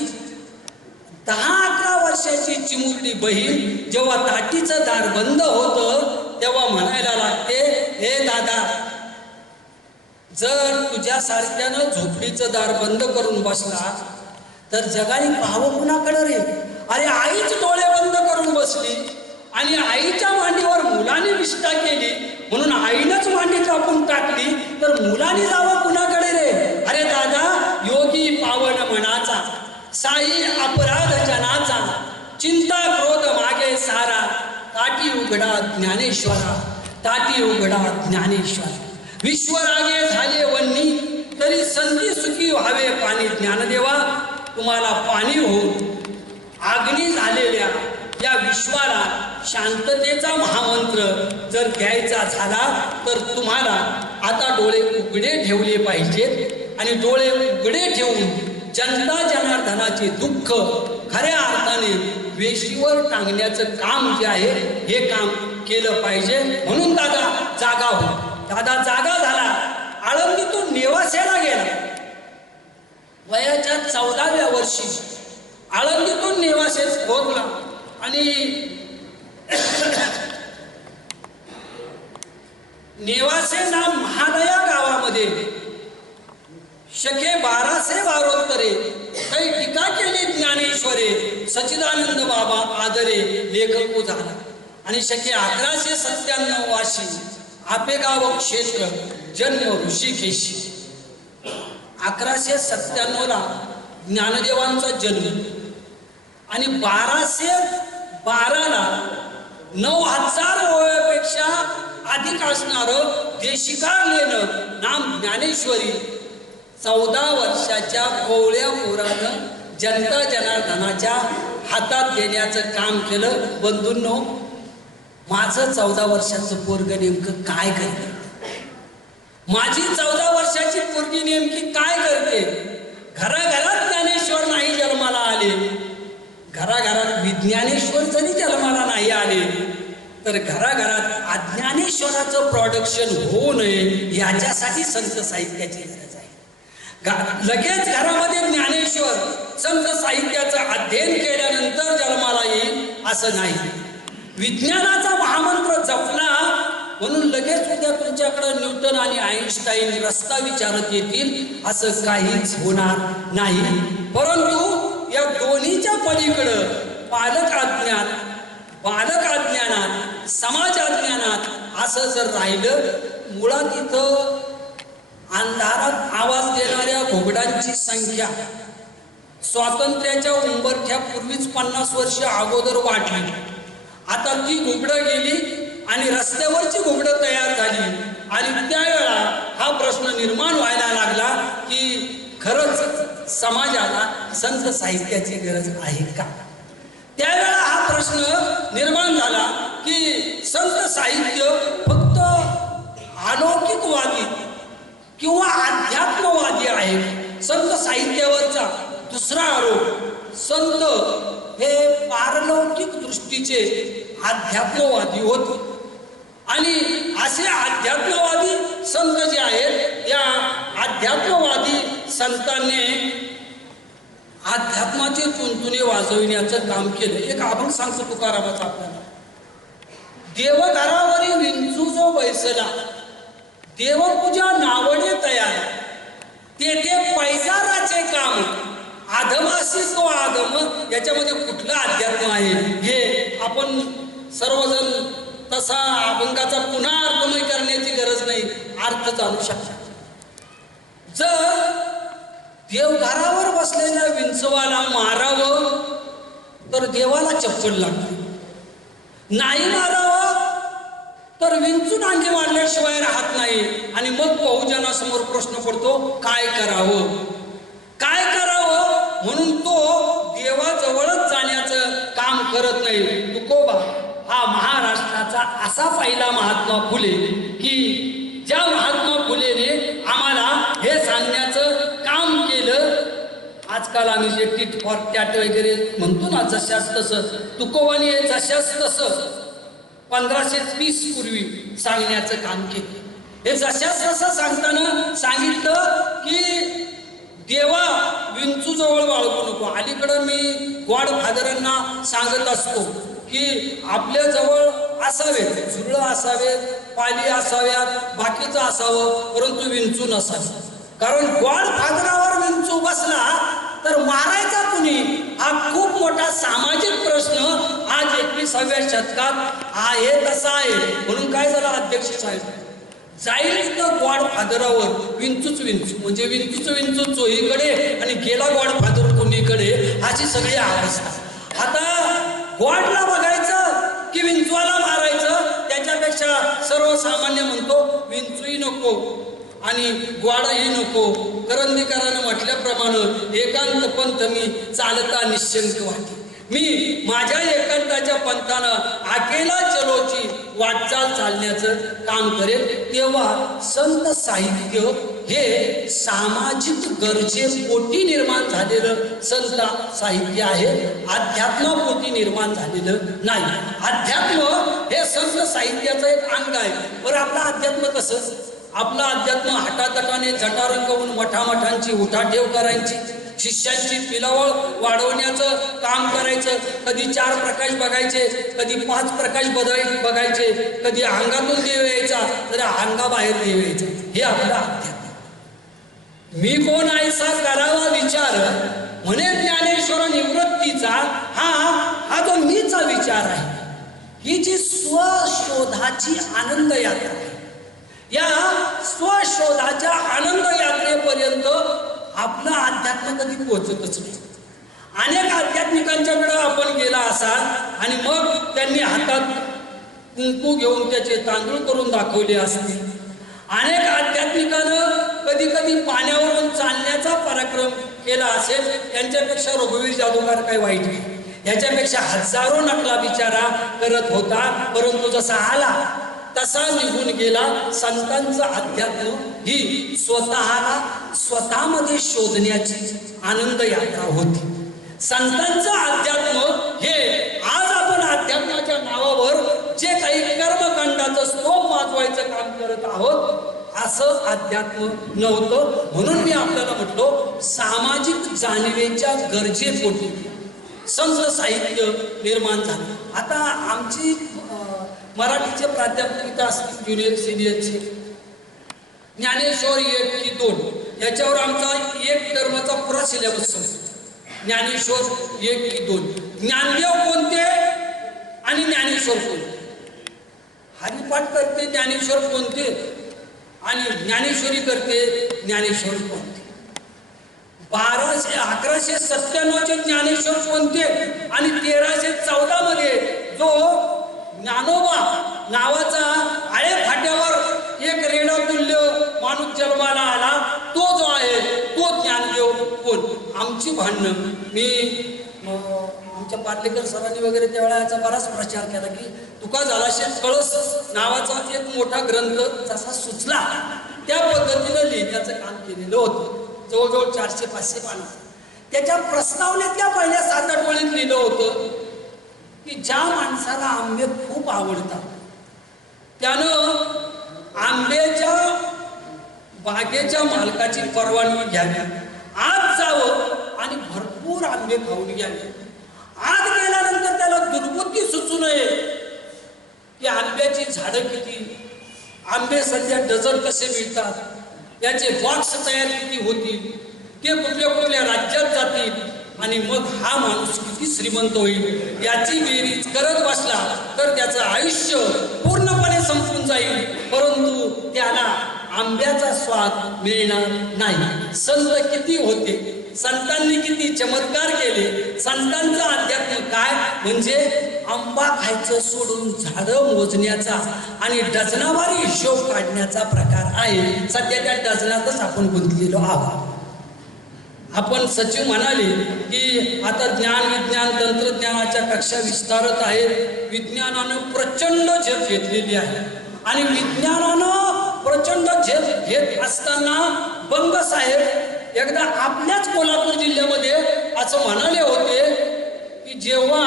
10-11 वर्षाची चिमुरडी बहीण जेव्हा ताटीचं दार बंद होतं तेव्हा म्हणायला लागते, हे दादा, जर तुझ्यासारख्यानं झोपडीचं दार बंद करून बसला तर जगाने पाहावं कुणाकडे रे. अरे आईच डोळे बंद करून बसली आणि आईच्या मांडीवर मुलाने विष्ठा केली म्हणून आईनंच मांडी कापून टाकली तर मुलाने जावं कुणाकडे रे. अरे दादा, योगी पावन मनाचा, साई अपराध जनाचा, चिंता क्रोध मागे सारा, ताटी उघडा ज्ञानेश्वरा, ताटी उघडा ज्ञानेश्वरा. विश्वरागे झाले वन्नी तरी संधी सुखी व्हावे पाणी. ज्ञानदेवा, तुम्हाला पाणी होऊन आग्नी झालेल्या या विश्वाला शांततेचा महामंत्र जर द्यायचा झाला तर तुम्हाला आता डोळे उघडे ठेवले पाहिजेत आणि डोळे उघडे ठेवून जनता जनार्दनाचे दुःख खऱ्या अर्थाने वेशीवर टांगण्याचं काम जे आहे हे काम केलं पाहिजे. म्हणून दादा जागा हो. दादा जागा झाला. आळंदीतून नेवासेला गेला. वयाच्या 14व्या वर्षी आळंदीतून नेवासेस पोहोचला आणि नेवासेना महादया गावामध्ये शके 1212 काही टीका केली ज्ञानेश्वरे सच्चिदानंद बाबा आदरे लेखक झाला आणि शके 1197 वाशी आपेगाव क्षेत्र जन्म ऋषिकेशी 1197 ला ज्ञानदेवांचा जन्म आणि 1212 ला 9000 वयापेक्षा अधिक असणारं देशिकालेनं नाम ज्ञानेश्वरी 14 वर्षाच्या कोवळ्या पोरानं जनता जनार्दनाच्या हातात देण्याचं काम केलं. बंधूंनो, माझं 14 वर्षाचं पोरग नेमकं काय करते? माझी 14 वर्षाची पोरगी नेमकी काय करते? घराघरात ज्ञानेश्वर नाही जन्माला आले, घराघरात विज्ञानेश्वर जरी जन्माला नाही आले तर घराघरात अज्ञानेश्वराचं प्रोडक्शन होऊ नये याच्यासाठी संत साहित्याची गरज आहे. लगेच घरामध्ये ज्ञानेश्वर संत साहित्याचं अध्ययन केल्यानंतर जन्माला येईल असं नाही. विज्ञानाचा महामंत्र जपला म्हणून लगेच उद्या तुमच्याकडे न्यूटन आणि आईन्स्टाईन रस्ता विचारत येतील असं काहीच होणार नाही. परंतु या दोन्हीच्या पलीकडं बालक अज्ञानात समाज अज्ञानात असं जर राहिलं, मुळात इथं अंधारात आवाज देणाऱ्या घोगडांची संख्या स्वातंत्र्याच्या उंबरठ्यापूर्वीच 50 वर्ष अगोदर वाढली. आता ती घोगडं गेली आणि रस्त्यावरची घोगडं तयार झाली आणि त्यावेळा हा प्रश्न निर्माण व्हायला लागला की खरंच समाजाला संत साहित्याची गरज आहे का? त्यावेळा हा प्रश्न निर्माण झाला की संत साहित्य फक्त अलौकिकवादी किंवा अध्यात्मवादी आहे. संत साहित्यावरचा दुसरा आरोप, संत हे पारलौकिक दृष्टीचे अध्यात्मवादी होते आणि असे अध्यात्मवादी संत जे आहेत या अध्यात्मवादी संतांनी अध्यात्माचे चुनचुने वाजविण्याचं काम केलं. एक अभंग सांगतो तुकारामाचा आपल्याला. देवघरावरी विंचू जो बैसला, देवपूजा नावडे तयार, तेथे पैजाराचे काम, आधमासी तो आगम. याच्यामध्ये कुठलं अध्यात्म आहे हे आपण सर्वजण तसा अभंगाचा पुन्हा अर्थ न करण्याची गरज नाही, अर्थ जाणू शकता. जर देवघरावर बसलेल्या विंचवाला मारावं तर देवाला चप्पल लागते, नाही मारावं तर विंचून अंगी मारल्याशिवाय राहत नाही. आणि मग बहुजनासमोर प्रश्न पडतो, काय करावं? म्हणून तो देवाजवळच जाण्याचं काम करत नाही. तुकोबा हा महाराष्ट्राचा असा पहिला महात्मा फुले की ज्या महात्मा फुलेने आम्हाला हे सांगण्याचं काम केलं. आजकाल आम्ही जे टिट फॉर टॅट वगैरे म्हणतो ना, जशाच तसं तुकोबाने जशाच तसं 1530 पूर्वी सांगण्याचं काम केलं. हे जशाच तसं सांगताना सांगितलं की देवा विंचू जवळ बाळगू नको. अलीकडं मी गॉडफादरांना सांगत असतो की आपल्या जवळ असावे, झुरळं असावे, पाली असाव्यात, बाकीचं असावं, परंतु विंचू नसावं. कारण गॉडफादरावर विंचू बसला तर मारायचा कुणी, हा खूप मोठा सामाजिक प्रश्न आज 21व्या शतकात आहे तसा आहे. म्हणून काय झालं, अध्यक्ष साहेब जाईल तिथं गॉडफादरावर विंचूच विंचू, म्हणजे विंचू चोहीकडे आणि गेला गॉडफादर कोणीकडे, अशी सगळी अवस्था. आता गॉडला बघायचं की विंचवाला मारायचं, त्याच्यापेक्षा सर्वसामान्य म्हणतो विंचूही नको आणि ग्वाडाही नको. करंदीकरानं म्हटल्याप्रमाणे एकांत पंथ मी चालता निश्चंक वाटे. मी माझ्या एकांताच्या पंथानं अकेला चलोची वाटचाल चालण्याचं काम करेल. तेव्हा संत साहित्य हे सामाजिक गरजेपोटी निर्माण झालेलं संत साहित्य आहे, अध्यात्मापोटी निर्माण झालेलं नाही. अध्यात्म हे संत साहित्याचं एक अंग आहे. बरं, आपलं अध्यात्म कसं? आपलं अध्यात्म हटातटाने जटा रंगवून मठामठांची उठाठेव करायची, शिष्यांची पिलावळ वाढवण्याचं काम करायचं. कधी 4 प्रकाश बघायचे, कधी 5 प्रकाश बघायचे, कधी अंगातून देव यायचा तर अंगाबाहेर देव यायचा. हे आपलं अध्यात्म. मी कोण ऐसा करावा विचार म्हणे ज्ञानेश्वर निवृत्तीचा हा जो मीचा विचार आहे. ही जी स्वशोधाची आनंद यात्रा आहे. या स्वशोधाच्या आनंद यात्रेपर्यंत आपलं अध्यात्म कधी पोहोचतच नाही. अनेक आध्यात्मिकांच्याकडे आपण गेला असाल आणि मग त्यांनी हातात कुंकू घेऊन त्याचे तांदूळ करून दाखवले असतील. अनेक आध्यात्मिकानं कधी कधी पाण्यावरून चालण्याचा पराक्रम केला असेल. त्यांच्यापेक्षा रघुवीर जाधवकार काही वाईट नाही. याच्यापेक्षा हजारो नकला बिचारा करत होता, परंतु जसा आला तसा निघून गेला. संतांचं अध्यात्म ही स्वतःमध्ये शोधण्याची आनंद यात्रा होती. संतांचं अध्यात्म हे आज आपण अध्यात्माच्या नावावर जे काही कर्मकांडाचं स्तोम वाजवायचं काम करत आहोत असं अध्यात्म नव्हतं. म्हणून मी आपल्याला म्हटलो सामाजिक जाणीवेच्या गरजेपोटी संत साहित्य निर्माण झालं. आता आमची मराठीचे प्राध्यापक इथं असतील ज्युनियर सिनियरचे. ज्ञानेश्वर 1 की 2 याच्यावर आमचा 1 टर्मचा पुरा सिलेबस संपतो. ज्ञानेश्वर 1 की 2. ज्ञानदेव कोणते आणि ज्ञानेश्वर कोणते. हरिपाठ करते ज्ञानेश्वर कोणते आणि ज्ञानेश्वरी करते ज्ञानेश्वर कोणते. 1197 ज्ञानेश्वर कोणते आणि 1314 मध्ये जो ज्ञानोबा नावाचा आळे फाट्यावर एक रेडातुल्य माणूस जन्माला आला तो जो आहे तो ज्ञानदेव कोण. आमची भांडणं मी आमच्या पार्लेकर सरांनी वगैरे त्यावेळेला याचा बराच प्रचार केला की तुका झालाशे कळस नावाचा एक मोठा ग्रंथ जसा सुचला त्या पद्धतीनं लिहिण्याचं काम केलेलं होतं. जवळजवळ 400-500 पानं. त्याच्या प्रस्तावनेतल्या पहिल्या 7-8 ओळीत लिहिलं होतं की ज्या माणसाला आंबे खूप आवडतात त्यानं आंब्याच्या बागेच्या मालकाची परवानगी घ्यावी, आत जावं आणि भरपूर आंबे खाऊन घ्यावे. आत गेल्यानंतर त्याला दुर्बुद्धी सुचू नये की आंब्याची झाडं किती, आंबे सध्या डझन कसे मिळतात, याचे बॉक्स तयार किती होतील, ते कुठल्या कुठल्या राज्यात जातील आणि मग हा माणूस किती श्रीमंत होईल याची बेरीज करत बसला तर त्याचं आयुष्य पूर्णपणे संपून जाईल, परंतु त्याला आंब्याचा स्वाद मिळणार नाही. संत किती होते, संतांनी किती चमत्कार केले. संतांचं अध्यात्म काय म्हणजे आंबा खायचं सोडून झाडं मोजण्याचा आणि डझनावारी हिशोब काढण्याचा प्रकार आहे. सध्या त्या डझनातच आपण गुंतलेलो आहोत. आपण सचिव म्हणाले की आता ज्ञान विज्ञान तंत्रज्ञानाच्या कक्षा विस्तारत आहेत. विज्ञानानं प्रचंड झेप घेतलेली आहे आणि विज्ञानानं प्रचंड झेप घेत असताना बंग साहेब एकदा आपल्याच कोल्हापूर जिल्ह्यामध्ये असं म्हणाले होते की जेव्हा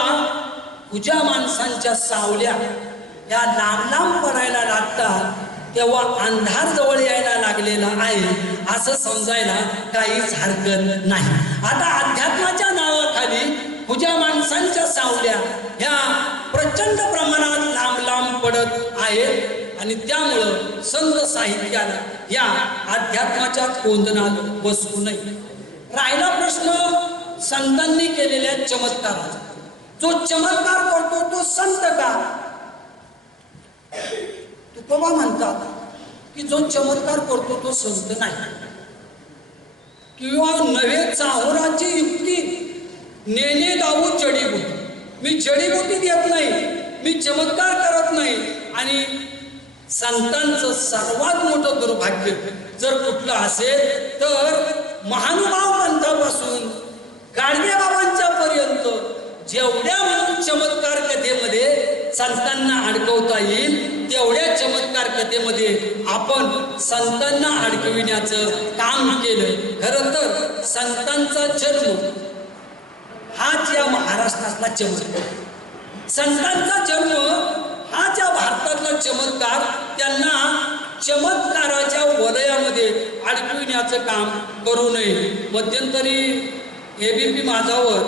तुझ्या माणसांच्या सावल्या या लांब लांब पडायला लागतात तेव्हा अंधार जवळ यायला लागलेला आहे असं समजायला काहीच हरकत नाही. आता अध्यात्माच्या नावाखाली तुझ्या माणसांच्या सावल्या ह्या प्रचंड प्रमाणात लांब लांब पडत आहेत आणि त्यामुळं संत साहित्याला या अध्यात्माच्या कोंदणात बसू नये. राहिला प्रश्न संतांनी केलेल्या चमत्काराचा. जो चमत्कार करतो तो संत का. तुकोबा म्हणतात की जो चमत्कार करतो तो संत नाही. किंवा नव्हे चाहुराची युक्ती नेणे गाऊ जडीबुटी. मी जडीबुटी देत नाही, मी चमत्कार करत नाही. आणि संतांचं सर्वात मोठं दुर्भाग्य जर कुठलं असेल तर महानुभाव पंथापासून गाडगे बाबांच्या पर्यंत जेवढ्या म्हणून चमत्कार कथेमध्ये संतांना अडकवता येईल तेवढ्या चमत्कार कथेमध्ये आपण संतांना अडकविण्याचं काम केलं. खरं तर संतांचा जन्म हाच या महाराष्ट्रातला चमत्कार. संतांचा जन्म हाच या भारतातला चमत्कार. त्यांना चमत्काराच्या वलयामध्ये अडकविण्याचं काम करू नये. मध्यंतरी ABP माझावर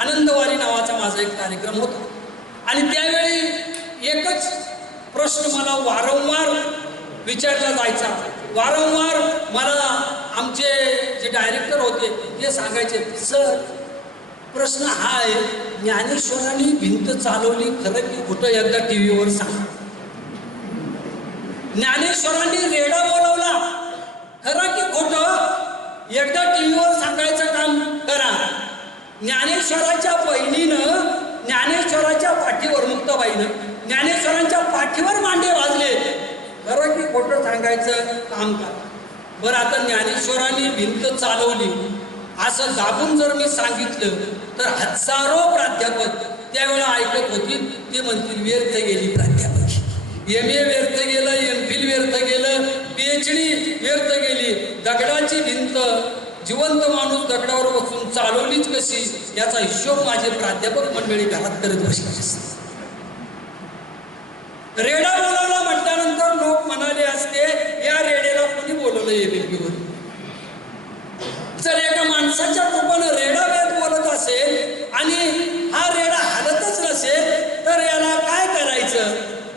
आनंदवारी नावाचा माझा एक कार्यक्रम होता आणि त्यावेळी एकच प्रश्न मला वारंवार विचारला जायचा. वारंवार मला आमचे जे डायरेक्टर होते ते सांगायचे, सर प्रश्न हा आहे, ज्ञानेश्वरांनी भिंत चालवली खरं की खोटं एकदा TV वर सांगा. ज्ञानेश्वरांनी रेडा बोलवला खरं की खोटं एकदा TV वर सांगायचं काम करा. ज्ञानेश्वराच्या बहिणीनं ज्ञानेश्वराच्या पाठीवर, मुक्ताबाईनं ज्ञानेश्वरांच्या पाठीवर मांडे वाजले खरं की खोटं सांगायचं काम करा. बरं, आता ज्ञानेश्वरांनी भिंत चालवली असं दाबून जर मी सांगितलं तर हजारो प्राध्यापक त्यावेळेला ऐकत होतील, ते म्हणतील व्यर्थ गेली प्राध्यापक, MA व्यर्थ गेलं, MPhil व्यर्थ गेलं, PhD व्यर्थ गेली. दगडाची भिंत जिवंत माणूस दगडावर बसून चालवलीच कशी याचा हिशोब माझे प्राध्यापक मंडळी घरात करत बसले असते. रेडा बोलावला म्हटल्यानंतर लोक म्हणाले असते, या रेड्याला कोणी बोलवलं ABP वर? जर एका माणसाच्या रूपानं रेडा वेद बोलत असेल आणि हा रेडा हलतच नसेल तर याला काय करायचं,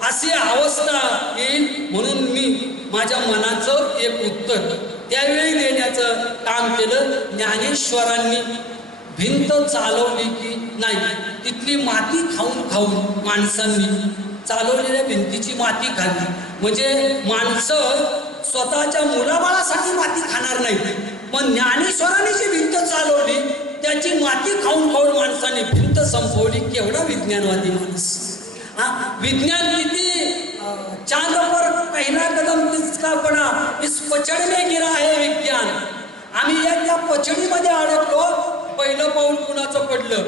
अशी अवस्था येईल. म्हणून मी माझ्या मनाचं एक उत्तर त्यावेळी देण्याचं काम केलं. ज्ञानेश्वरांनी भिंत चालवली की नाही, तिथली माती खाऊन खाऊन माणसांनी चालवलेल्या भिंतीची माती खाल्ली. म्हणजे माणसं स्वतःच्या मुलाबाळासाठी माती खाणार नाही, पण ज्ञानेश्वरांनी जी भिंत चालवली त्याची माती खाऊन खाऊन माणसाने भिंत संपवली. केवढा विज्ञानवादी माणूस! विज्ञान किती चांद पर पहिला कदम किसका पडा, इस पचड में गिरा है विज्ञान. आम्ही या पचडीमध्ये अडकलो. पहिलं पाऊल कुणाचं पडलं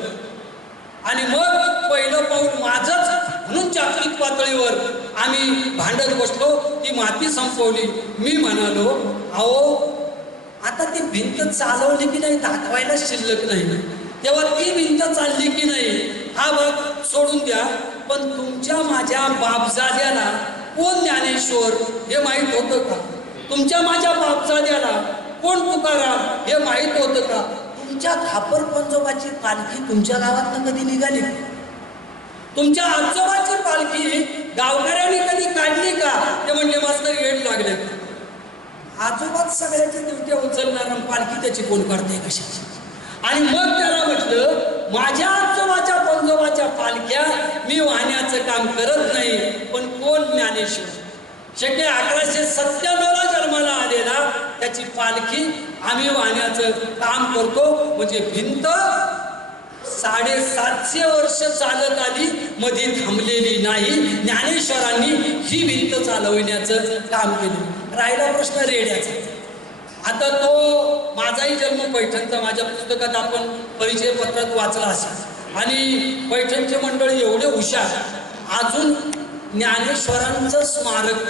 आणि मग पहिलं पाऊल माझंच म्हणून जागतिक पातळीवर आम्ही भांडत बसलो, ती माती संपवली. मी म्हणालो, अहो आता ती भिंत चालवली की नाही दाखवायला शिल्लक नाही, तेव्हा ती भिंत चालली की नाही हा भाग सोडून द्या, पण तुमच्या माझ्या बापजाद्याला कोण ज्ञानेश्वर हे माहीत होतं का? तुमच्या माझ्या बापजाद्याला कोण तुकाराम हे माहीत होतं का? तुमच्या खापर पंजोबाची पालखी तुमच्या गावातनं कधी निघाली? तुमच्या आजोबाची पालखी गावकऱ्यांनी कधी काढली का? ते म्हणले मास्तर येड लागले. आजोबाच सगळ्याची दिवट्या उचलणार, पालखी त्याची कोण काढते कशाची? आणि मग त्याला म्हटलं, माझ्या आजोबाच्या पंजोबाच्या पालख्या मी वाहण्याचं काम करत नाही, पण कोण ज्ञानेश्वर शके 1197ला जन्माला आलेला त्याची पालखी आम्ही वाहण्याचं काम करतो. म्हणजे भिंत 750 वर्ष चालत आली, मध्ये थांबलेली नाही. ज्ञानेश्वरांनी ही भिंत चालवण्याचं काम केलं. राहिला प्रश्न रेड्याचा. आता तो माझाही जन्म पैठणचा माझ्या पुस्तकात आपण परिचय पत्रात वाचला असेल. आणि पैठणचे मंडळी एवढे हुशार, अजून ज्ञानेश्वरांचं स्मारक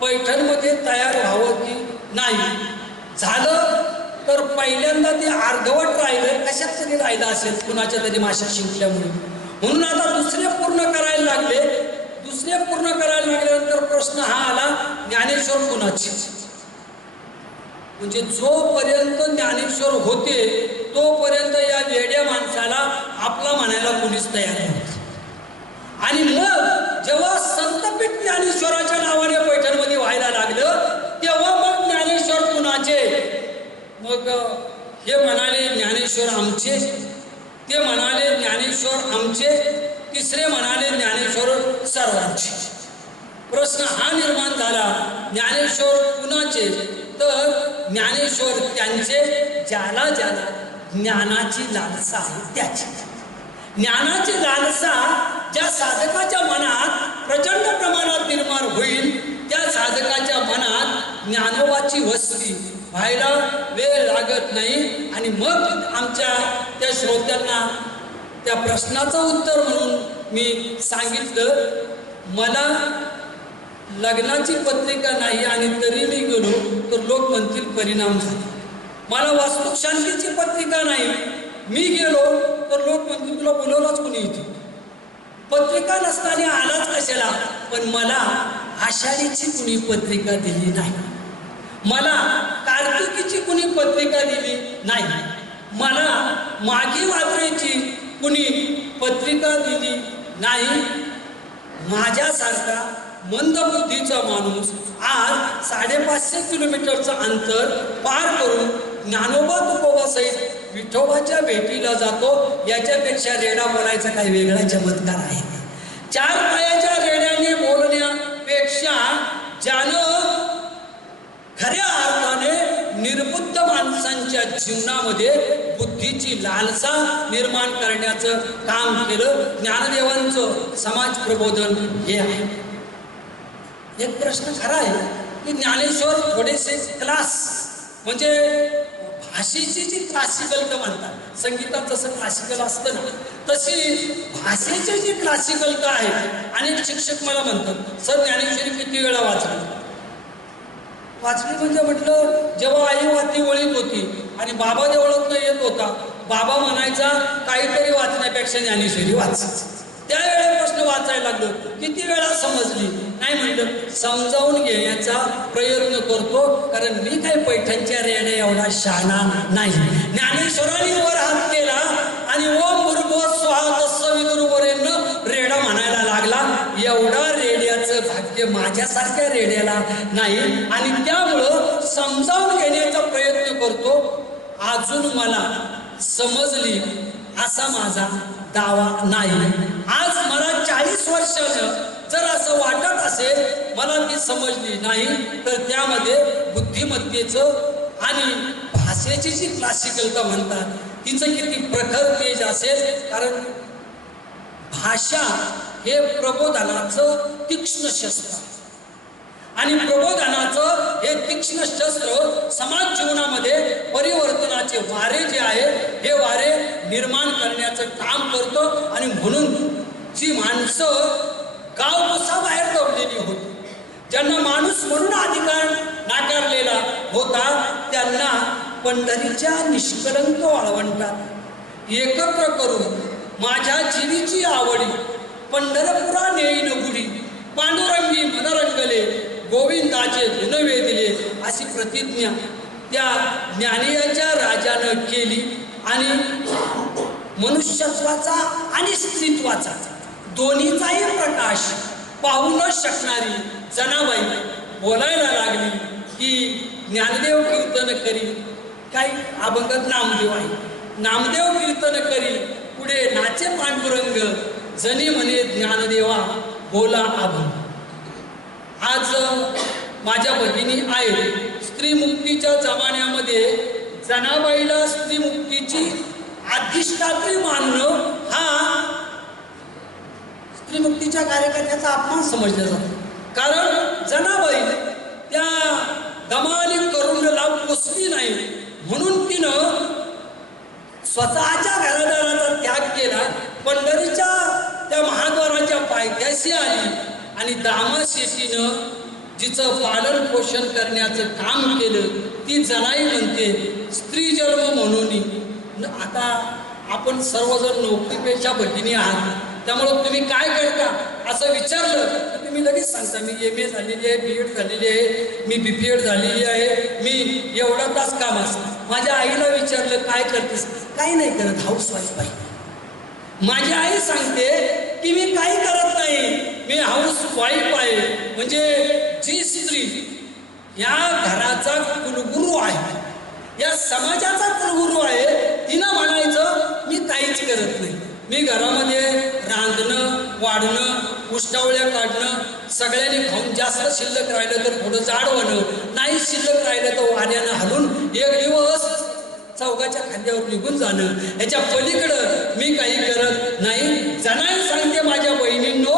पैठणमध्ये तयार व्हावं की नाही झालं तर पहिल्यांदा ते अर्धवट राहिलं, कशात तरी राहिलं असेल कुणाच्या तरी माशा शिंकल्यामुळे. म्हणून आता दुसरे पूर्ण करायला लागले. दुसरे पूर्ण करायला लागल्यानंतर प्रश्न हा आला, ज्ञानेश्वर कुणाचे? म्हणजे जोपर्यंत ज्ञानेश्वर होते तोपर्यंत या वेड्या माणसाला आपला म्हणायला कोणीच तयार नव्हतं. आणि मग जेव्हा संतपीठ ज्ञानेश्वराच्या नावाने पैठणमध्ये व्हायला लागलं तेव्हा मग ज्ञानेश्वर कुणाचे? मग हे म्हणाले ज्ञानेश्वर आमचे, ते म्हणाले ज्ञानेश्वर आमचे, तिसरे म्हणाले ज्ञानेश्वर सर्वांचे. प्रश्न हा निर्माण झाला, ज्ञानेश्वर कुणाचे? तर ज्ञानेश्वर त्यांचे ज्याला ज्याला ज्ञानाची लालसा आहे त्याची. ज्ञानाची लालसा ज्या साधकाच्या मनात प्रचंड प्रमाणात निर्माण होईल त्या साधकाच्या मनात ज्ञानोबाची वस्ती व्हायला वेळ लागत नाही. आणि मग आमच्या त्या श्रोत्यांना त्या प्रश्नाचं उत्तर म्हणून मी सांगितलं, मला लग्नाची पत्रिका नाही आणि तरी मी गेलो तर लोक म्हणतील परिणाम झाला. मला वास्तुशांतीची पत्रिका नाही, मी गेलो तर लोक म्हणतील तुला बोलवलंच कोणी इथे. पत्रिका नसताना आलाच कशाला? पण मला आषाढीची कुणी पत्रिका दिली नाही, मला कार्तिकीची कुणी पत्रिका दिली नाही. मला मागे वाचण्याची कुणी पत्रिका दिली नाही. माझ्यासारखा मंदबुद्धीचा माणूस आज 550 किलोमीटरचं अंतर पार करून ज्ञानोबा तुकोबासहित विठोबाच्या भेटीला जातो. याच्यापेक्षा रेडा बोलायचा काही वेगळा चमत्कार आहे. 4 पायाच्या रेड्याने बोलण्यापेक्षा ज्यानं खऱ्या अर्थाने निर्बुद्ध माणसांच्या जीवनामध्ये बुद्धीची लालसा निर्माण करण्याचं काम केलं, ज्ञानदेवांचं समाज प्रबोधन हे आहे. एक प्रश्न खरा आहे की ज्ञानेश्वर थोडेसे क्लास म्हणजे भाषेची जी क्लासिकल म्हणतात, संगीतात जसं क्लासिकल असतं ना तशी भाषेची जी क्लासिकलता आहे. अनेक शिक्षक मला म्हणतात, सर ज्ञानेश्वरी किती वेळा वाचली म्हणजे म्हटलं जेव्हा आई वाती वळीत होती आणि बाबा देवळातनं येत होता, बाबा म्हणायचा काहीतरी वाचण्यापेक्षा ज्ञानेश्वरी वाच. त्यावेळेपासून वाचायला लागलो. किती वेळा समजली नाही म्हटलं समजावून घेण्याचा प्रयत्न करतो, कारण मी काही पैठणच्या रेड्या एवढा शहाणा नाही. ज्ञानेश्वरांनी वर हात केला आणि ओम भूर्भुवः स्वः तत्सवितुर्वरेण्यं रेडा म्हणायला लागला. एवढा रेड्याचं भाग्य माझ्यासारख्या रेड्याला नाही आणि त्यामुळं समजावून घेण्याचा प्रयत्न करतो. अजून मला समजली असा माझा दावा नाही. आज मला 40 वर्षानं जर असं वाटत असेल मला ती समजली नाही, तर त्यामध्ये बुद्धिमत्तेचं आणि भाषेची जी क्लासिकलता म्हणतात तिचं किती प्रखर तेज असेल. कारण भाषा हे प्रबोधनाचं तीक्ष्ण शस्त्र आणि प्रबोधनाचं हे तीक्ष्ण शस्त्र समाज जीवनामध्ये परिवर्तनाचे वारे जे आहे हे वारे निर्माण करण्याचं काम करतं. आणि म्हणून जी माणसं गावकुसाबाहेर दबलेली होती, ज्यांना माणूस म्हणून अधिकार नाकारलेला होता, त्यांना पंढरीच्या निष्कलंक वाळवंटात एकत्र करून माझ्या जीवीची आवडी पंढरपुरा नेईन गुढी पांडुरंगी मनरंगले गोविंदाचे गुण वेदिले अशी प्रतिज्ञा त्या ज्ञानियाच्या राजानं केली. आणि मनुष्यत्वाचा आणि स्त्रीत्वाचा दोन्हीचाही प्रकाश पाहू न शकणारी जनाबाई बोलायला लागली की ज्ञानदेव कीर्तन करी. काही अभंगात नामदेव आहे, नामदेव कीर्तन करी पुढे नाचे पांडुरंग जनी म्हणे ज्ञानदेवा बोला अभंग. आज माझ्या भगिनी आहेत. स्त्रीमुक्तीच्या जमान्यामध्ये जनाबाईला स्त्रीमुक्तीची अधिष्ठात्री मानणं हा स्त्रीमुक्तीच्या कार्यकर्त्याचा अपमान समजला जातो. कारण जनाबाई त्या दमाली करुणला पोचली नाही म्हणून तिनं स्वतःच्या घरादाराचा त्याग केला, पंढरीच्या त्या महाद्वाराच्या पायथ्याशी आली आणि दामा शेतीनं जिचं पालन पोषण करण्याचं काम केलं ती जनाई म्हणते स्त्री जन्म म्हणून. आता आपण सर्वजण नोकरीपेक्षा भगिनी आहात, त्यामुळं तुम्ही काय करता असं विचारलं तर तुम्ही लगेच सांगता मी MA झालेली आहे, BEd झालेली आहे, मी BPEd झालेली आहे, मी एवढा तास काम असतं. माझ्या आईला विचारलं काय करतेस, काही नाही करत, हाऊसवाईफ आहे. माझी आई सांगते की मी काही करत नाही, मी हाऊसवाईफ आहे. म्हणजे जी स्त्री या घराचा कुलगुरू आहे, या समाजाचा कुलगुरू आहे, तिनं म्हणायचं मी काहीच करत नाही. मी घरामध्ये रांधणं वाढणं उष्टावळ्या काढणं, सगळ्यांनी खाऊन जास्त शिल्लक राहिलं तर थोडं जाड होणं, नाही शिल्लक राहिलं तर वाऱ्यानं हलून एक दिवस चौकाच्या खांद्यावर निघून जाणं, याच्या पलीकडं मी काही करत नाही. जनाई सांगते माझ्या बहिणींनो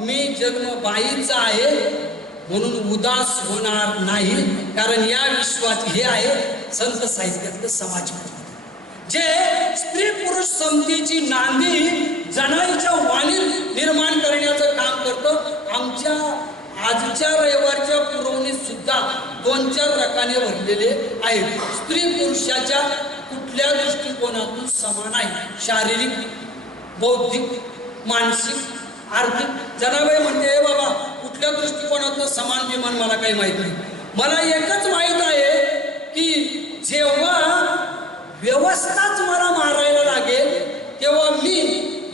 मी जन्म बाईचा आहे म्हणून उदास होणार नाही. कारण या विश्वात हे आहे संत साहित्यातलं समाज जे स्त्री पुरुष समतेची नांदी जनाईच्या वाणीत निर्माण करण्याचं काम करतं. आमच्या आजच्या रविवारच्या पुरवणीत सुद्धा 2-4 रकाने भरलेले आहेत. स्त्री पुरुषाच्या कुठल्या दृष्टिकोनातून समान आहे, शारीरिक बौद्धिक मानसिक आर्थिक. जनाबाई म्हणते हे बाबा कुठल्या दृष्टिकोनातून समान विमान मला काही माहीत नाही. मला एकच माहीत आहे की जेव्हा व्यवस्थाच मला मारायला लागेल तेव्हा मी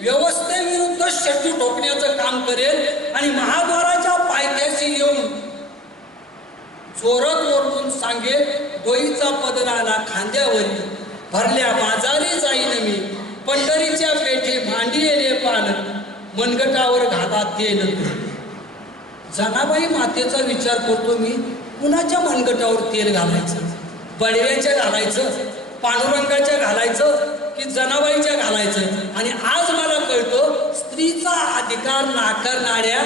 व्यवस्थेविरुद्ध शेट्टी ठोकण्याचं काम करेल आणि महाद्वाराच्या पायथ्याशी येऊन जोरात ओरडून सांगेल, डोईचा पदर आला खांद्यावरी, भरल्या बाजारी जाईन मी, पंढरीच्या पेठे भांडी येणे पान, मनगटावर घाला तेल. जनाबाई मातेचा विचार करतो मी, कुणाच्या मनगटावर तेल घालायचं? बडव्याच्या घालायचं, पांडुरंगाच्या घालायचं की जनाबाईच्या घालायचं? आणि आज मला कळतं, स्त्रीचा अधिकार नाकारणाऱ्या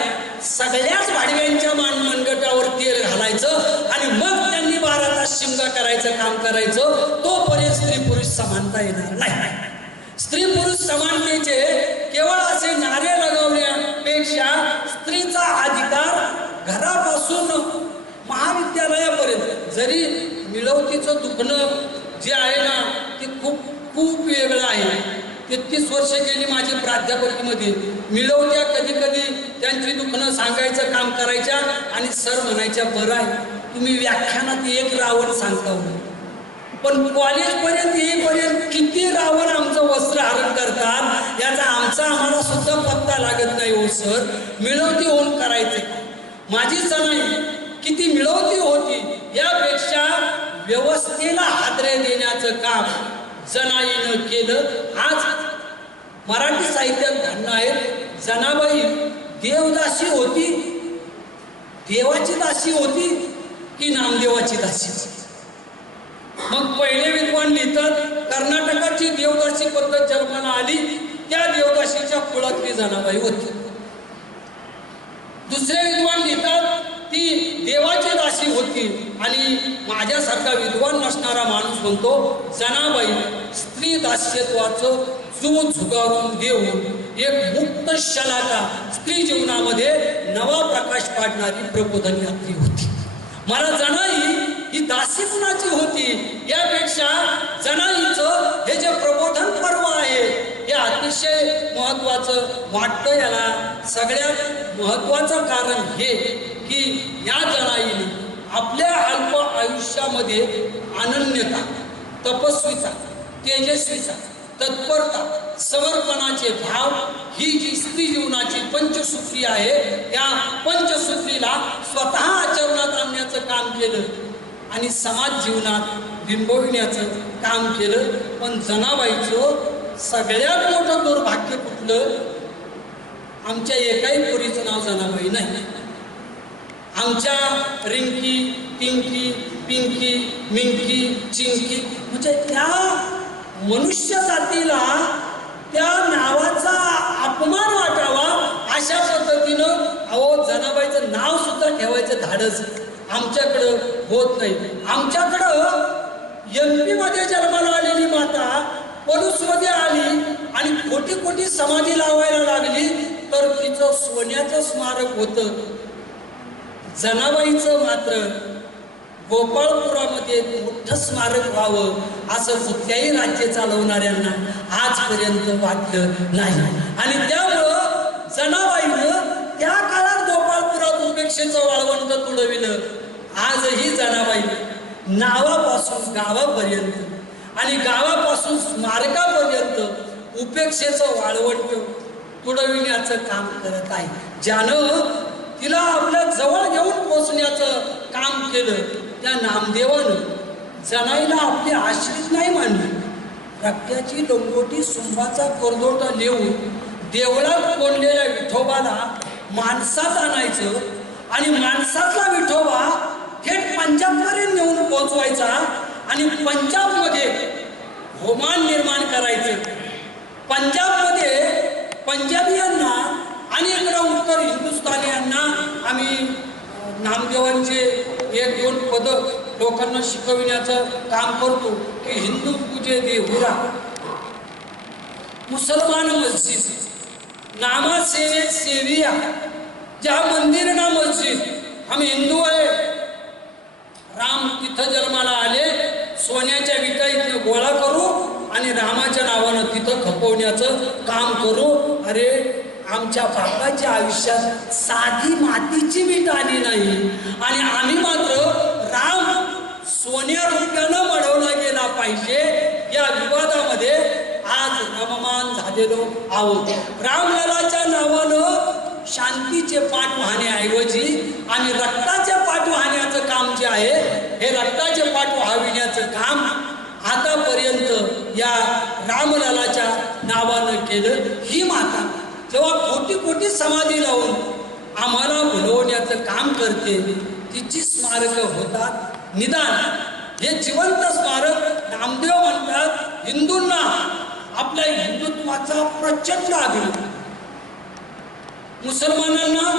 सगळ्याच भाडव्यांच्या मनगटावर तेल घालायचं आणि मग त्यांनी 12 तास शिमगा करायचं काम करायचं. तोपर्यंत स्त्री पुरुष समानता येणार नाही. स्त्री पुरुष समानतेचे केवळ असे नारे लगावण्यापेक्षा स्त्रीचा अधिकार घरापासून महाविद्यालयापर्यंत, जरी मिळवतीचं दुखणं जे आहे ना ते खूप खूप वेगळं आहे. 33 वर्ष गेली माझी प्राध्यापकीमध्ये. मिळवत्या कधी कधी त्यांची दुखणं सांगायचं काम करायच्या आणि सर म्हणायच्या, बरं आहे तुम्ही व्याख्यानात एक रावण सांगता हो, पण कॉलेजपर्यंत येईपर्यंत किती रावण आमचं वस्त्रहरण करतात याचा आम्हाला सुद्धा पत्ता लागत नाही हो सर. मिळवती होऊन करायचे. माझी सणाई किती मिळवती होती यापेक्षा व्यवस्थेला हादरे देण्याचं काम जनाईनं केलं. आज मराठी साहित्यात म्हणणं आहे, जनाबाई देवदासी होती, देवाची दासी होती की नामदेवाची दासी? मग पहिले विद्वान लिहितात, कर्नाटकाची देवदासी पद्धत जन्माला आली, त्या देवदासीच्या कुळातली जनाबाई होती. दुसरे विद्वान लिहितात, ती देवाची दासी होती. आणि माझ्यासारखा विद्वान नसणारा माणूस म्हणतो, जनाबाई स्त्री दास्यत्वाचं जू झुगारून देऊन एक मुक्त शलाका स्त्री जीवनामध्ये नवा प्रकाश पाडणारी प्रबोधन यात्री होती. मला जनाई ही दासी कुणाची होती यापेक्षा जनाईचं हे जे प्रबोधन पर्व आहे हे अतिशय महत्त्वाचं वाटतं. याला सगळ्यात महत्त्वाचं कारण हे की या जनाईने आपल्या अल्प आयुष्यामध्ये अनन्यता, तपस्वीचा, तेजस्वीचा, तत्परता, समर्पणाचे भाव ही जी स्त्री जीवनाची पंचसूत्री आहे, त्या पंचसूत्रीला स्वतः आचरणात आणण्याचं काम केलं आणि समाज जीवनात बिंबविण्याचं काम केलं. पण जनाबाईचं सगळ्यात मोठं दुर्भाग्य कुठलं? आमच्या एकाही पोरीचं नाव जनाबाई नाही. आमच्या रिंकी, पिंकी, पिंकी, मिंकी, चिंकी, म्हणजे त्या मनुष्य जातीला त्या नावाचा अपमान वाटावा अशा पद्धतीनं अहो जनाबाईचं नाव सुद्धा ठेवायचं धाडस आमच्याकडं होत नाही. आमच्याकडं MP मध्ये जन्माला आलेली माता पलूसमध्ये आली आणि कोटी कोटी समाधी लावायला लागली तर तिचं सोन्याचं स्मारक होतं. जनाबाईचं मात्र गोपाळपुरामध्ये मोठं स्मारक व्हावं असं कुठल्याही राज्य चालवणाऱ्यांना आजपर्यंत वाटलं नाही. आणि त्यामुळं जनाबाईनं त्या काळात गोपाळपुरात उपेक्षेचं वाळवंट तुडविलं. आजही जनाबाई नावापासून गावापर्यंत आणि गावापासून स्मारकापर्यंत उपेक्षेचं वाळवंट तुडविण्याचं काम करत आहे. ज्यानं तिला आपल्या जवळ घेऊन पोचण्याचं काम केलं त्या नामदेवानं जनाईला आपली आश्रित नाही मानली. रक्त्याची लंगोटी सुंभाचा करदोटा लिहून देवळात कोंडलेल्या विठोबाला माणसात आणायचं आणि माणसातला विठोबा थेट पंजाबपर्यंत नेऊन पोहोचवायचा आणि पंजाबमध्ये होमान निर्माण करायचं. पंजाबमध्ये पंजाबीयांना आणि इकडं उत्तर हिंदुस्थानियांना आम्ही नामदेवांचे 1-2 पद लोकांना शिकविण्याचं काम करतो की हिंदू पूजे देहुरा, मुसलमान मस्जिद, नामा सेवेत सेविया, जहा मंदिर ना मस्जिद. आम्ही हिंदू आहे. राम तिथं जन्माला आले, सोन्याच्या विटा इथं गोळा करू आणि रामाच्या नावानं तिथं खपवण्याचं काम करू. अरे आमच्या बापाच्या आयुष्यात साधी मातीची वीट आली नाही आणि आम्ही मात्र राम सोन्या रुपयानं मढवला गेला पाहिजे या बांधलेलो आहोत. रामललाच्या नावानं शांतीचे पाठ वाहण्याऐवजी आम्ही रक्ताचे पाठ वाहण्याचं काम जे आहे, हे रक्ताचे पाठ वाहविण्याचं काम आतापर्यंत या रामललाच्या नावानं केलं. ही माता जेव्हा कोटी कोटी समाधी लावून आम्हाला भुलवण्याचं काम करते, तिची स्मारक होतात. निदान हे जिवंत स्मारक नामदेव म्हणतात, हिंदूंना आपल्या हिंदुत्वाचा प्रचंड अभिमान, मुसलमानांना